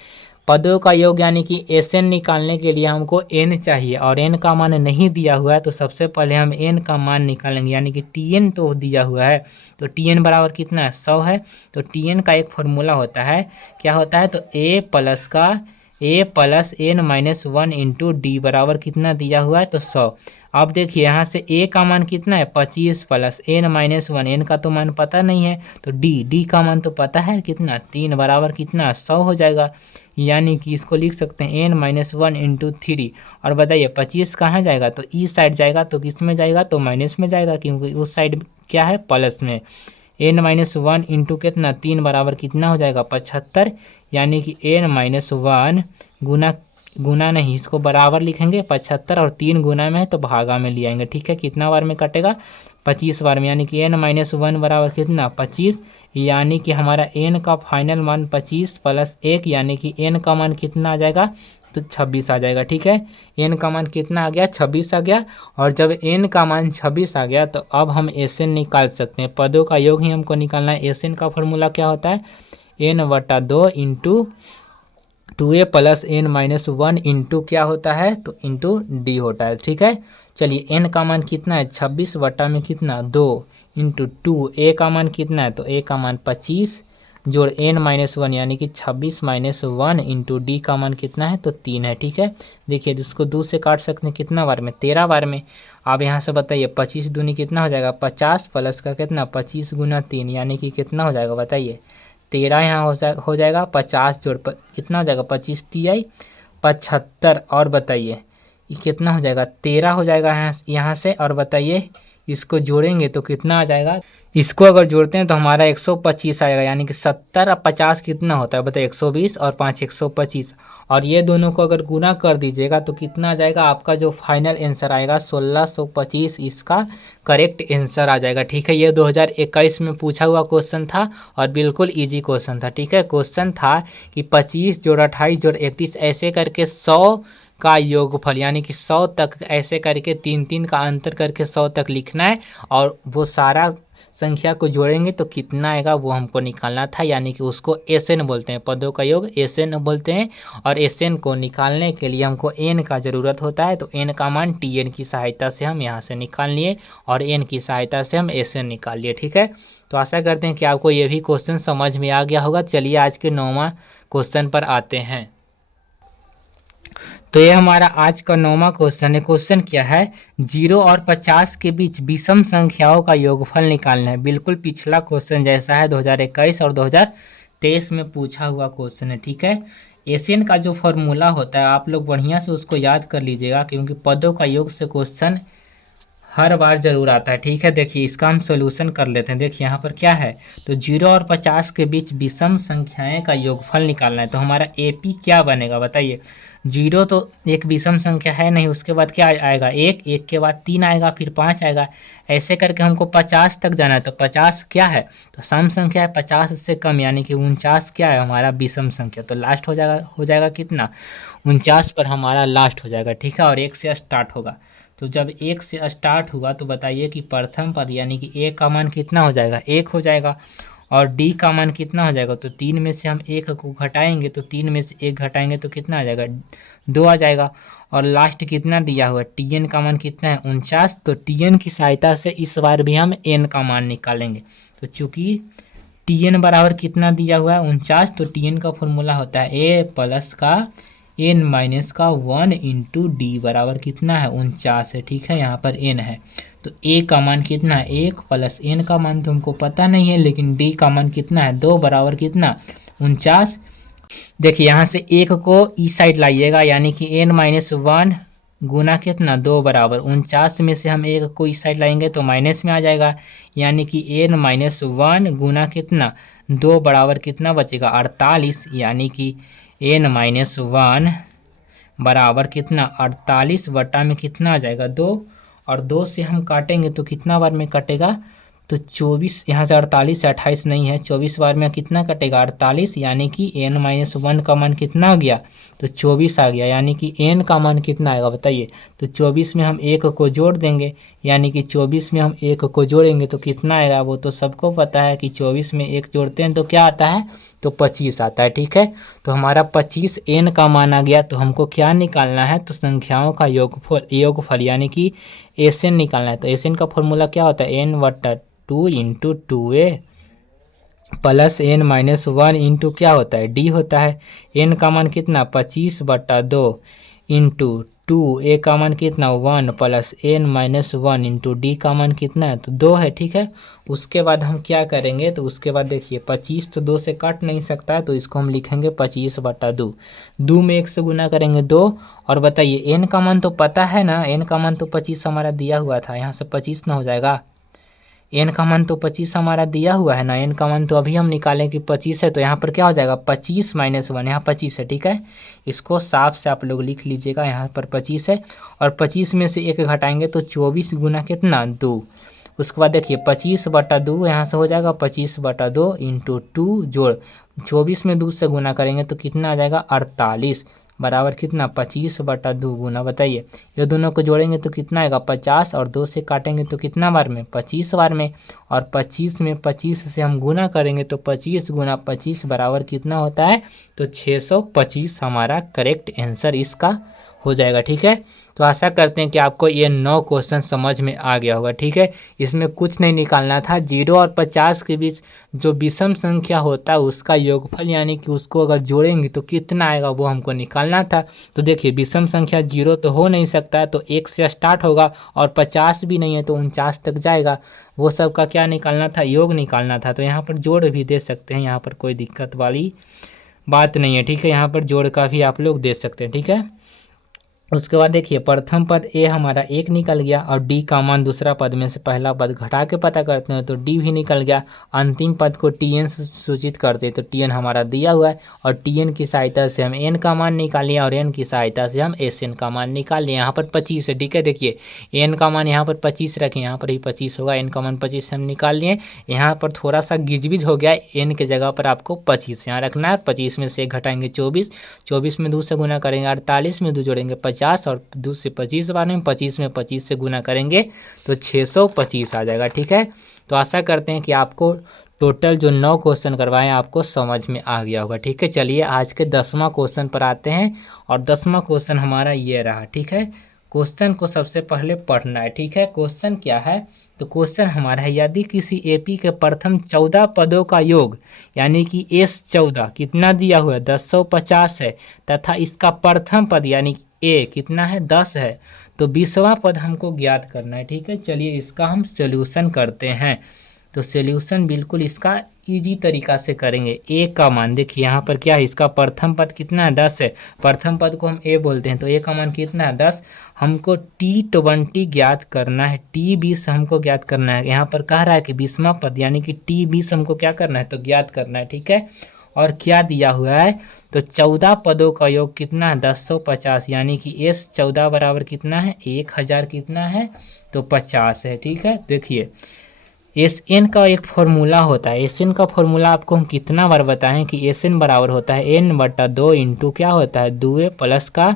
पदों का योग यानी कि एस एन निकालने के लिए हमको एन चाहिए, और एन का मान नहीं दिया हुआ है, तो सबसे पहले हम एन का मान निकालेंगे, यानी कि टी एन तो दिया हुआ है, तो टी एन बराबर कितना है 100 है। तो टी एन का एक फॉर्मूला होता है, क्या होता है, तो ए प्लस n-1 इंटू डी बराबर कितना दिया हुआ है, तो 100। अब देखिए यहाँ से ए का मान कितना है 25 प्लस n-1, एन का तो मान पता नहीं है, तो डी का मान तो पता है कितना 3 बराबर कितना 100 हो जाएगा, यानी कि इसको लिख सकते हैं n-1 इंटू 3। और बताइए 25 कहाँ जाएगा, तो ई साइड जाएगा, तो किस में जाएगा, तो माइनस में जाएगा, क्योंकि उस साइड क्या है प्लस में। n-1 इंटू कितना 3 बराबर कितना हो जाएगा 75, यानी कि n-1 गुना गुना नहीं, इसको बराबर लिखेंगे 75 और 3 गुना में है तो भागा में ले आएंगे। ठीक है, कितना बार में कटेगा 25 बार में, यानी कि n-1 बराबर कितना 25, यानी कि हमारा n का फाइनल मान 25 प्लस 1 यानी कि n का मान कितना आ जाएगा तो 26 आ जाएगा। ठीक है, n का मान कितना आ गया 26 आ गया। और जब n का मान 26 आ गया तो अब हम Sn निकाल सकते हैं, पदों का योग ही हमको निकालना है। Sn का फॉर्मूला क्या होता है n/2 into 2a plus n-1 into क्या होता है तो इंटू डी होता है। ठीक है, चलिए n का मान कितना है 26 बटा में कितना 2 इंटू 2, a का मान कितना है तो a का मान 25 जोड़ n-1 यानी कि 26 - 1 इंटू डी का मान कितना है तो 3 है। ठीक है, देखिए इसको 2 से काट सकते हैं कितना बार में 13 बार में। अब यहाँ से बताइए 25 दूनी कितना हो जाएगा 50 प्लस का कितना 25 गुना 3 यानी कि कितना हो जाएगा बताइए 13 यहाँ हो जाएगा 50 जोड़ कितना हो जाएगा 25 तिहाई 75 और बताइए ये कितना हो जाएगा 13 हो जाएगा यहाँ से। और बताइए इसको जोड़ेंगे तो कितना आ जाएगा, इसको अगर जोड़ते हैं तो हमारा 125 आएगा, यानी कि 70 और 50 कितना होता है बताइए 120 और 5 125। और ये दोनों को अगर गुना कर दीजिएगा तो कितना आ जाएगा, आपका जो फाइनल आंसर आएगा 1625 इसका करेक्ट आंसर आ जाएगा। ठीक है, ये 2021 में पूछा हुआ क्वेश्चन था और बिल्कुल इजी क्वेश्चन था। ठीक है, क्वेश्चन था कि 25 जोड़ 28 जोड़ 31 ऐसे करके 100 का योगफल यानी कि 100 तक ऐसे करके 3-3 का अंतर करके 100 तक लिखना है और वो सारा संख्या को जोड़ेंगे तो कितना आएगा वो हमको निकालना था, यानी कि उसको Sn बोलते हैं, पदों का योग Sn बोलते हैं। और Sn को निकालने के लिए हमको n का ज़रूरत होता है, तो n का मान Tn की सहायता से हम यहाँ से निकाल लिए और n की सहायता से हम Sn निकाल लिए। ठीक है, तो आशा करते हैं कि आपको ये भी क्वेश्चन समझ में आ गया होगा। चलिए आज के 9वां क्वेश्चन पर आते हैं। तो ये हमारा आज का 9वां क्वेश्चन है। क्वेश्चन क्या है 0 और 50 के बीच विषम संख्याओं का योगफल निकालना है। बिल्कुल पिछला क्वेश्चन जैसा है 2021 और 2023 में पूछा हुआ क्वेश्चन है। ठीक है, एशियन का जो फॉर्मूला होता है आप लोग बढ़िया से उसको याद कर लीजिएगा, क्योंकि पदों का योग से क्वेश्चन हर बार जरूर आता है। ठीक है, देखिए इसका हम सोल्यूशन कर लेते हैं। देखिए यहाँ पर क्या है तो 0 और 50 के बीच विषम संख्याएं का योगफल निकालना है। तो हमारा AP क्या बनेगा बताइए, 0 तो एक विषम संख्या है नहीं, उसके बाद क्या आएगा 1, 1 के बाद 3 आएगा, फिर 5 आएगा, ऐसे करके हमको 50 तक जाना है। तो 50 क्या है तो सम संख्या है, 50 से कम यानी कि 49 क्या है हमारा विषम संख्या। तो लास्ट हो जाएगा कितना 49 पर हमारा लास्ट हो जाएगा। ठीक है, और 1 से स्टार्ट होगा। तो जब 1 से स्टार्ट हुआ तो बताइए कि प्रथम पद यानी कि A का मान कितना हो जाएगा 1 हो जाएगा, और D का मान कितना हो जाएगा तो 3 में से हम 1 को घटाएंगे तो 3 में से 1 घटाएंगे तो कितना आ जाएगा 2 आ जाएगा। और लास्ट कितना दिया हुआ Tn का मान कितना है 49, तो Tn की सहायता से इस बार भी हम n का मान निकालेंगे। तो चूंकि Tn बराबर कितना दिया हुआ है 49, तो Tn का फॉर्मूला होता है A प्लस का n-1 इंटू डी बराबर कितना है 49 है। ठीक है, यहाँ पर n है तो a का मान कितना है 1 प्लस n का मान तुमको पता नहीं है, लेकिन d का मान कितना है 2 बराबर कितना 49। देखिए यहाँ से 1 को इस साइड लाइएगा यानी कि n-1 गुना कितना 2 बराबर 49 में से हम 1 को इस साइड लाएंगे तो माइनस में आ जाएगा, यानी कि n-1 गुना कितना 2 बराबर कितना बचेगा 48, यानी कि n-1 बराबर कितना 48 बटा में कितना आ जाएगा 2, और 2 से हम काटेंगे तो कितना बार में कटेगा तो 24, यहाँ से 48 से 28 नहीं है, 24 बार में कितना कटेगा 48, यानी कि n-1 का मान कितना आ गया तो 24 आ गया, यानी कि n का मान कितना आएगा बताइए। तो 24 में हम 1 को जोड़ देंगे, यानी कि 24 में हम 1 को जोड़ेंगे तो कितना आएगा वो तो सबको पता है कि 24 में 1 जोड़ते हैं तो क्या आता है तो 25 आता है। ठीक है, तो हमारा 25 n का मान आ गया। तो हमको क्या निकालना है तो संख्याओं का योगफल यानी कि Sn निकालना है। तो Sn का फॉर्मूला क्या होता है n/2 into 2a plus n-1 into क्या होता है d होता है। n का मान कितना 25/2 इंटू 2a का मान कितना 1 प्लस n-1 इंटू डी का मान कितना है तो 2 है। ठीक है, उसके बाद हम क्या करेंगे तो उसके बाद देखिए 25 तो 2 से कट नहीं सकता है, तो इसको हम लिखेंगे 25/2, 2 में 1 से गुना करेंगे 2। और बताइए n का मान तो पता है ना, n का मान तो 25 हमारा दिया हुआ था, यहाँ से 25 ना हो जाएगा एन का मान तो 25 हमारा दिया हुआ है ना, एन का मान तो अभी हम निकालें कि 25 है, तो यहाँ पर क्या हो जाएगा 25 माइनस 1, यहाँ 25 है, ठीक है। इसको साफ से आप लोग लिख लीजिएगा, यहाँ पर 25 है और 25 में से 1 घटाएंगे तो 24 गुना कितना 2। उसके बाद देखिए 25/2 यहाँ से हो जाएगा 25/2 इंटू 2 जोड़ 24 में 2 से गुना करेंगे तो कितना आ जाएगा 48 बराबर कितना 25/2 गुना, बताइए ये दोनों को जोड़ेंगे तो कितना आएगा 50 और 2 से काटेंगे तो कितना बार में 25 बार में, और 25 में 25 से हम गुना करेंगे तो 25 गुना 25 बराबर कितना होता है, तो 625 हमारा करेक्ट आंसर इसका हो जाएगा, ठीक है। तो आशा करते हैं कि आपको ये 9 क्वेश्चन समझ में आ गया होगा, ठीक है। इसमें कुछ नहीं निकालना था, 0 और 50 के बीच जो विषम संख्या होता है उसका योगफल यानी कि उसको अगर जोड़ेंगे तो कितना आएगा वो हमको निकालना था। तो देखिए विषम संख्या 0 तो हो नहीं सकता है, तो 1 से स्टार्ट होगा और 50 भी नहीं है तो 49 तक जाएगा, वो सब का क्या निकालना था, योग निकालना था। तो यहाँ पर जोड़ भी दे सकते हैं, यहाँ पर कोई दिक्कत वाली बात नहीं है, ठीक है। यहाँ पर जोड़ का भी आप लोग दे सकते हैं, ठीक है। उसके बाद देखिए प्रथम पद ए हमारा 1 निकल गया और डी का मान दूसरा पद में से पहला पद घटा के पता करते हैं तो डी भी निकल गया। अंतिम पद को टी एन से सूचित करते हैं तो टी एन हमारा दिया हुआ है और टी एन की सहायता से हम एन का मान निकालिए और एन की सहायता से हम एस एन का मान निकाल लिए। यहाँ पर 25 है, ठीक है। देखिए एन का मान यहाँ पर 25 रखें, यहाँ पर ही 25 होगा, एन का मान 25 हम निकाल लिए। यहाँ पर थोड़ा सा गिजबिज हो गया, एन के जगह पर आपको 25 यहाँ रखना है। 25 में से 1 घटाएंगे 24, 24 में 2 से गुना करेंगे 48 में 2 जोड़ेंगे 50 और 2 से 25 बार में 25 में 25 से गुना करेंगे तो 625 आ जाएगा, ठीक है। तो आशा करते हैं कि आपको टोटल जो 9 क्वेश्चन करवाएं आपको समझ में आ गया होगा, ठीक है। चलिए आज के 10वां क्वेश्चन पर आते हैं और 10वां क्वेश्चन हमारा ये रहा, ठीक है। क्वेश्चन को सबसे पहले पढ़ना है, ठीक है। क्वेश्चन क्या है, तो क्वेश्चन हमारा है यदि किसी एपी के प्रथम 14 पदों का योग यानी कि S14 कितना दिया हुआ है 1050 है तथा इसका प्रथम पद यानी ए कितना है 10 है, तो 20वां पद हमको ज्ञात करना है, ठीक है। चलिए इसका हम सॉल्यूशन करते हैं। तो सॉल्यूशन बिल्कुल इसका इजी तरीका से करेंगे। ए का मान देखिए यहाँ पर क्या है, इसका प्रथम पद कितना है 10 है, प्रथम पद को हम ए बोलते हैं, तो ए का मान कितना है 10। हमको T20 ज्ञात करना है, T20 हमको ज्ञात करना है। यहाँ पर कह रहा है कि 20वां पद यानी कि T20 हमको क्या करना है, तो ज्ञात करना है, ठीक है। और क्या दिया हुआ है, तो 14 पदों का योग कितना है 1050 यानी कि S14 बराबर कितना है 1000 कितना है, तो 50 है, ठीक है। देखिए एस एन का एक फॉर्मूला होता है, एस एन का फॉर्मूला आपको हम कितना बार बताएं कि एस एन बराबर होता है n/2 इंटू क्या होता है 2a प्लस का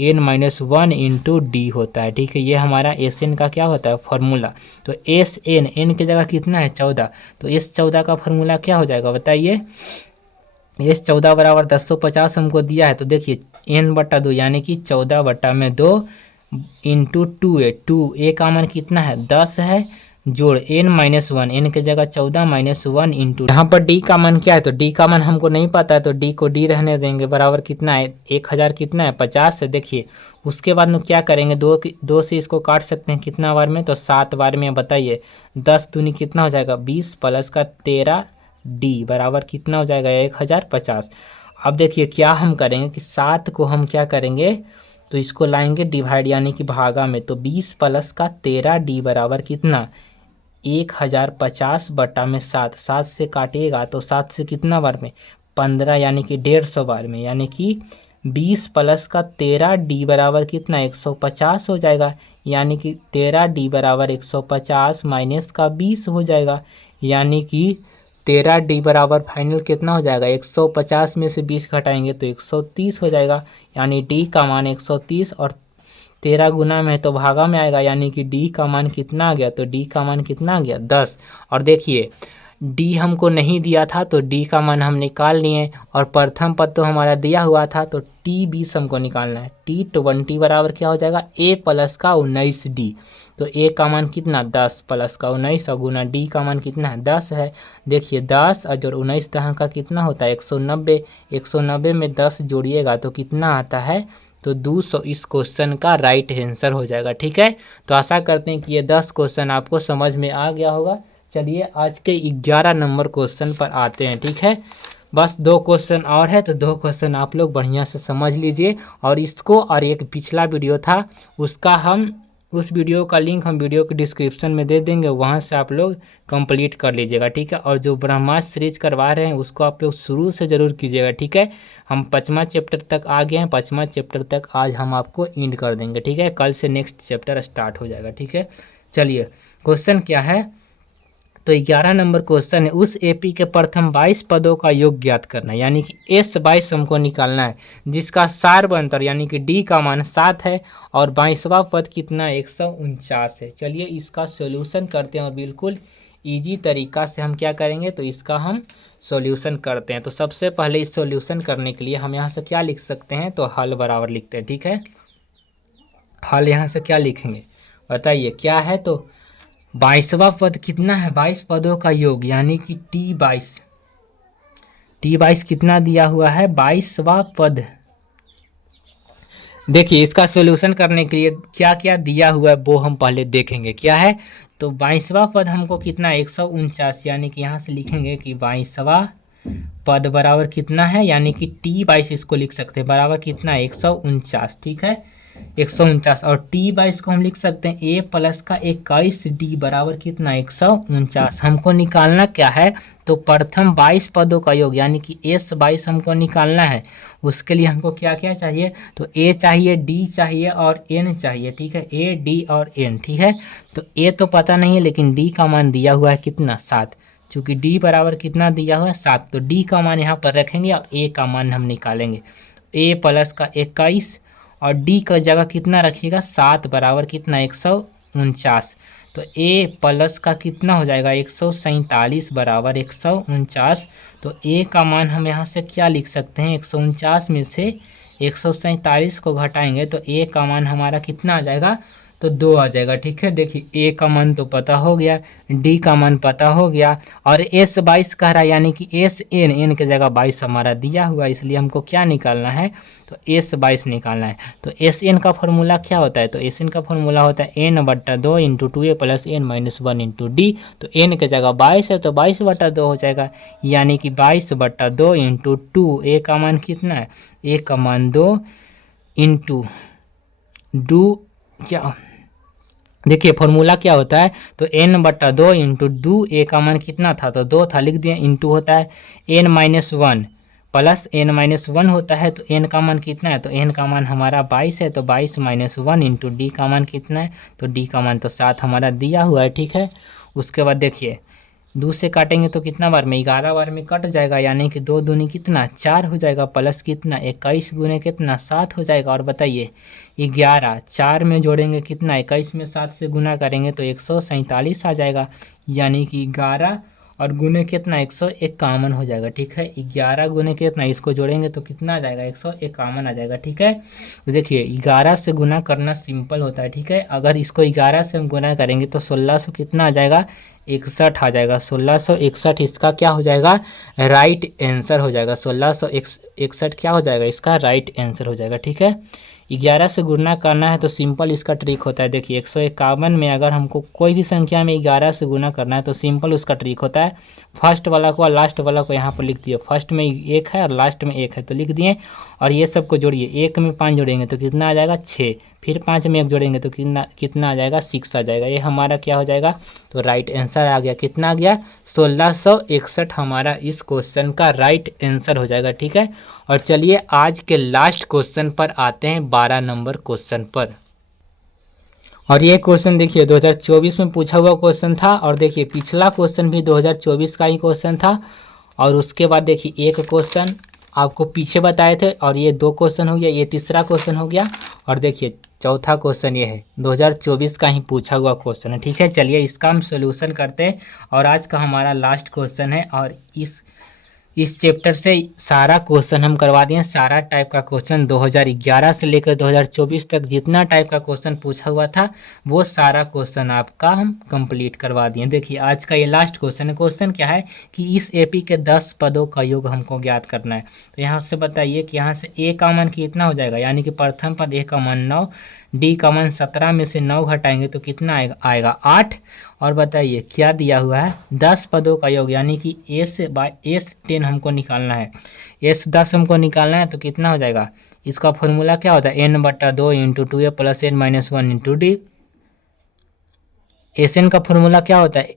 n-1 इंटू डी होता है, ठीक है। ये हमारा एस एन का क्या होता है फॉर्मूला। तो एस एन एन की जगह कितना है 14, तो S14 का फॉर्मूला क्या हो जाएगा बताइए। S14 बराबर 1050 हमको दिया है, तो देखिए n/2 यानी कि 14/2 इंटू 2a, 2a का मान कितना है 10 है जोड़ n-1, n की जगह 14 - 1 इंटू यहाँ पर d का मान क्या है, तो d का मान हमको नहीं पता है तो d को d रहने देंगे, बराबर कितना है 1000 कितना है 50 है। देखिए उसके बाद में क्या करेंगे, दो से इसको काट सकते हैं कितना बार में, तो 7 बार में। बताइए 10 दूनी कितना हो जाएगा 20 प्लस का 13 d बराबर कितना हो जाएगा 1050। अब देखिए क्या हम करेंगे कि 7 को हम क्या करेंगे, तो इसको लाएंगे डिवाइड यानी कि भागा में, तो 20 प्लस का 13 d बराबर कितना 1050 बटा में 7, 7 से काटिएगा तो 7 से कितना बार में 15 यानी कि 150 बार में, यानी कि 20 प्लस का 13 d बराबर कितना 150 हो जाएगा, यानी कि 13 d बराबर 150 माइनस का 20 हो जाएगा, यानी कि 13 d बराबर फाइनल कितना हो जाएगा 150 में से 20 घटाएंगे तो 130 हो जाएगा, यानी d का मान 130 और 13 गुना में तो भागा में आएगा, यानी कि d का मान कितना आ गया, तो d का मान कितना आ गया 10। और देखिए d हमको नहीं दिया था तो d का मान हम निकाल लिए और प्रथम पद तो हमारा दिया हुआ था, तो T20 हमको निकालना है। T20 बराबर क्या हो जाएगा a प्लस का 19d, तो a का मान कितना 10 प्लस का 19 और गुना d का मान कितना है 10 है। देखिए 10 और जो 19 तरह का कितना होता है 190, 190 में 10 जोड़िएगा तो कितना आता है, तो 200 इस क्वेश्चन का राइट आंसर हो जाएगा, ठीक है। तो आशा करते हैं कि ये 10 क्वेश्चन आपको समझ में आ गया होगा। चलिए आज के 11 नंबर क्वेश्चन पर आते हैं, ठीक है। बस 2 क्वेश्चन और है, तो 2 क्वेश्चन आप लोग बढ़िया से समझ लीजिए और इसको, और एक पिछला वीडियो था उसका हम उस वीडियो का लिंक हम वीडियो के डिस्क्रिप्शन में दे देंगे, वहाँ से आप लोग कंप्लीट कर लीजिएगा, ठीक है। और जो ब्रह्मास्त्र सीरीज करवा रहे हैं उसको आप लोग शुरू से ज़रूर कीजिएगा, ठीक है। हम 5वां चैप्टर तक आ गए हैं, 5वां चैप्टर तक आज हम आपको एंड कर देंगे, ठीक है। कल से नेक्स्ट चैप्टर स्टार्ट हो जाएगा, ठीक है। चलिए क्वेश्चन क्या है, तो 11 नंबर क्वेश्चन है, उस एपी के प्रथम 22 पदों का योग ज्ञात करना है, यानी कि S22 हमको निकालना है, जिसका सार्व अंतर यानी कि D का मान 7 है और 22वां पद कितना 149 है। चलिए इसका सॉल्यूशन करते हैं और बिल्कुल इजी तरीका से हम क्या करेंगे, तो इसका हम सॉल्यूशन करते हैं। तो सबसे पहले इस सॉल्यूशन करने के लिए हम यहाँ से क्या लिख सकते हैं, तो हल बराबर लिखते हैं, ठीक है। हल यहाँ से क्या लिखेंगे बताइए क्या है, तो 22वां पद कितना है, 22 पदों का योग यानी कि T22 कितना दिया हुआ है, 22वां पद। देखिए इसका सॉल्यूशन करने के लिए क्या क्या दिया हुआ है वो हम पहले देखेंगे क्या है। तो 22वां पद हमको कितना 149, यानी कि यहाँ से लिखेंगे कि 22वां पद बराबर कितना है, यानी कि T22 इसको लिख सकते हैं बराबर कितना 149, ठीक है 149। और T22 को हम लिख सकते हैं A प्लस का 21D बराबर कितना 149। हमको निकालना क्या है, तो प्रथम 22 पदों का योग यानी कि S22 हमको निकालना है। उसके लिए हमको क्या क्या चाहिए, तो A चाहिए, D चाहिए और N चाहिए, ठीक है A D और N, ठीक है। तो A तो पता नहीं है लेकिन D का मान दिया हुआ है कितना 7, चूँकि D बराबर कितना दिया हुआ है 7, तो D का मान यहाँ पर रखेंगे और A का मान हम निकालेंगे। A प्लस का 21 और D का जगह कितना रखिएगा 7 बराबर कितना 149। तो A प्लस का कितना हो जाएगा 147 बराबर 149। तो A का मान हम यहाँ से क्या लिख सकते हैं, 149 में से 147 को घटाएंगे तो A का मान हमारा कितना आ जाएगा, तो 2 आ जाएगा, ठीक है। देखिए A का मान तो पता हो गया, D का मान पता हो गया और S22 कह रहा है, यानी कि N के जगह 22 हमारा दिया हुआ, इसलिए हमको क्या निकालना है, तो S22 निकालना है। तो Sn का फॉर्मूला क्या होता है, तो Sn का फॉर्मूला होता है n/2 × 2a + n - 1 × d। तो n के जगह 22 है तो 22/2 हो जाएगा, यानी कि 22/2 × 2। A का मान कितना है, A का मान 2 × 2 क्या, देखिए फॉर्मूला क्या होता है, तो n/2 × 2। A का मान कितना था, तो 2 था, लिख दिया, इंटू होता है n - 1 प्लस n - 1 होता है, तो n का मान कितना है, तो n का मान हमारा 22 है, तो 22 - 1 × d का मान कितना है, तो d का मान तो 7 हमारा दिया हुआ है, ठीक है। उसके बाद देखिए 2 से काटेंगे तो कितना बार में 11 बार में कट जाएगा, यानी कि 2 दूनी कितना 4 हो जाएगा, प्लस कितना 21 गुने कितना 7 हो जाएगा। और बताइए 11 4 में जोड़ेंगे कितना 21 में 7 से गुना करेंगे तो 147 आ जाएगा, यानी कि 11 और गुने कितना 151 हो जाएगा, ठीक है। 11 गुने कितना इसको जोड़ेंगे तो कितना आ जाएगा 151 आ जाएगा, ठीक है। तो देखिए 11 से गुना करना सिंपल होता है, ठीक है। अगर इसको 11 से हम गुना करेंगे तो 1600 कितना आ जाएगा 61 आ जाएगा, 1661 इसका क्या हो जाएगा, राइट आंसर हो जाएगा। 1661 क्या हो जाएगा, इसका राइट आंसर हो जाएगा, ठीक है। 11 से गुणा करना है तो सिंपल इसका ट्रिक होता है, देखिए 151 में अगर हमको कोई भी संख्या में 11 से गुणा करना है तो सिंपल उसका ट्रिक होता है, फर्स्ट वाला को और लास्ट वाला को यहाँ पर लिख दिए, फर्स्ट में 1 है और लास्ट में 1 है तो लिख दिए, और ये सब को जोड़िए, 1 में 5 जोड़ेंगे तो कितना आ जाएगा 6, फिर 5 में 1 जोड़ेंगे तो कितना आ जाएगा 6 आ जाएगा, ये हमारा क्या हो जाएगा, तो राइट आंसर आ गया, कितना आ गया 1661 हमारा इस क्वेश्चन का राइट आंसर हो जाएगा, ठीक है। और चलिए आज के लास्ट क्वेश्चन पर आते हैं, 12 नंबर क्वेश्चन पर। और ये क्वेश्चन देखिए 2024 में पूछा हुआ क्वेश्चन था, और देखिए पिछला क्वेश्चन भी 2024 का ही क्वेश्चन था, और उसके बाद देखिए एक क्वेश्चन आपको पीछे बताए थे, और ये 2 क्वेश्चन हो गया, ये तीसरा क्वेश्चन हो गया, और देखिए चौथा क्वेश्चन ये है 2024 का ही पूछा हुआ क्वेश्चन है, ठीक है। चलिए इसका हम सोल्यूशन करते हैं, और आज का हमारा लास्ट क्वेश्चन है, और इस चैप्टर से सारा क्वेश्चन हम करवा दिए, सारा टाइप का क्वेश्चन 2011 से लेकर 2024 तक जितना टाइप का क्वेश्चन पूछा हुआ था वो सारा क्वेश्चन आपका हम कंप्लीट करवा दिए। देखिए आज का ये लास्ट क्वेश्चन है, क्वेश्चन क्या है कि इस एपी के 10 पदों का योग हमको ज्ञात करना है। तो यहाँ से बताइए कि यहाँ से ए का मान कितना हो जाएगा, यानी कि प्रथम पद ए का मान 9, डी का मान 17 में से 9 घटाएंगे तो कितना आएगा 8। और बताइए क्या दिया हुआ है 10 पदों का योग, यानी कि S10 हमको निकालना है, S10 हमको निकालना है तो कितना हो जाएगा, इसका फॉर्मूला क्या होता है n/2 × 2a + n - 1 × d। SN का फॉर्मूला क्या होता है,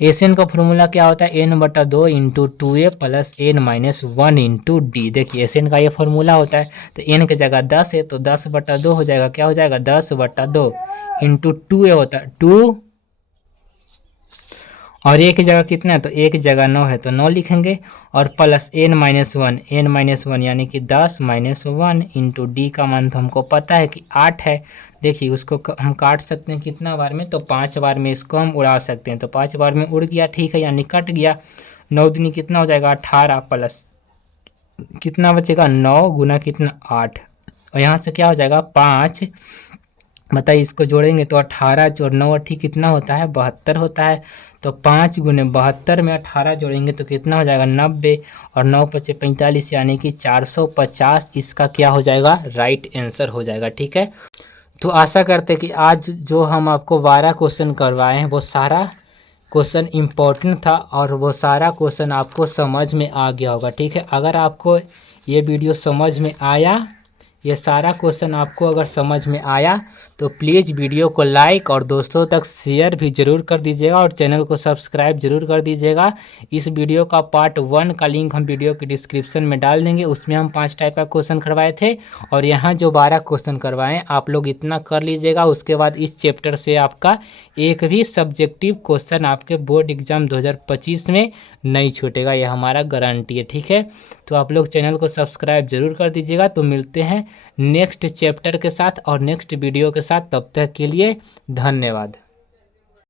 एसएन का फॉर्मूला क्या होता है, n/2 into 2a plus n-1 into D. देखिए एसएन का ये फॉर्मूला होता है, तो n की जगह 10 है तो 10/2 हो जाएगा, क्या हो जाएगा 10/2 इंटू 2a होता है 2, और ए की जगह कितना है, तो ए की जगह 9 है तो 9 लिखेंगे, और प्लस n-1 यानी कि 10-1 इंटू डी का मान तो हमको पता है कि 8 है। देखिए उसको हम काट सकते हैं कितना बार में, तो 5 बार में इसको हम उड़ा सकते हैं, तो 5 बार में उड़ गया, ठीक है, यानी कट गया। 9 दूनी कितना हो जाएगा 18 प्लस कितना बचेगा 9 गुना कितना 8, और यहाँ से क्या हो जाएगा 5। बताइए इसको जोड़ेंगे तो 18 जोड़ 9 ठीक कितना होता है 72 होता है, तो 5 गुने 72 में 18 जोड़ेंगे तो कितना हो जाएगा 90, और 9 पचे 45 यानी कि 450 इसका क्या हो जाएगा राइट आंसर हो जाएगा। ठीक है, तो आशा करते हैं कि आज जो हम आपको 12 क्वेश्चन करवाए हैं वो सारा क्वेश्चन इम्पोर्टेंट था और वो सारा क्वेश्चन आपको समझ में आ गया होगा। ठीक है, अगर आपको ये वीडियो समझ में आया, ये सारा क्वेश्चन आपको अगर समझ में आया तो प्लीज़ वीडियो को लाइक और दोस्तों तक शेयर भी ज़रूर कर दीजिएगा और चैनल को सब्सक्राइब जरूर कर दीजिएगा। इस वीडियो का पार्ट 1 का लिंक हम वीडियो के डिस्क्रिप्शन में डाल देंगे, उसमें हम 5 टाइप का क्वेश्चन करवाए थे, और यहाँ जो 12 क्वेश्चन करवाएं आप लोग इतना कर लीजिएगा। उसके बाद इस चैप्टर से आपका एक भी सब्जेक्टिव क्वेश्चन आपके बोर्ड एग्जाम 2025 में नहीं छूटेगा, यह हमारा गारंटी है। ठीक है, तो आप लोग चैनल को सब्सक्राइब जरूर कर दीजिएगा। तो मिलते हैं नेक्स्ट चैप्टर के साथ और नेक्स्ट वीडियो के साथ, तब तक के लिए धन्यवाद।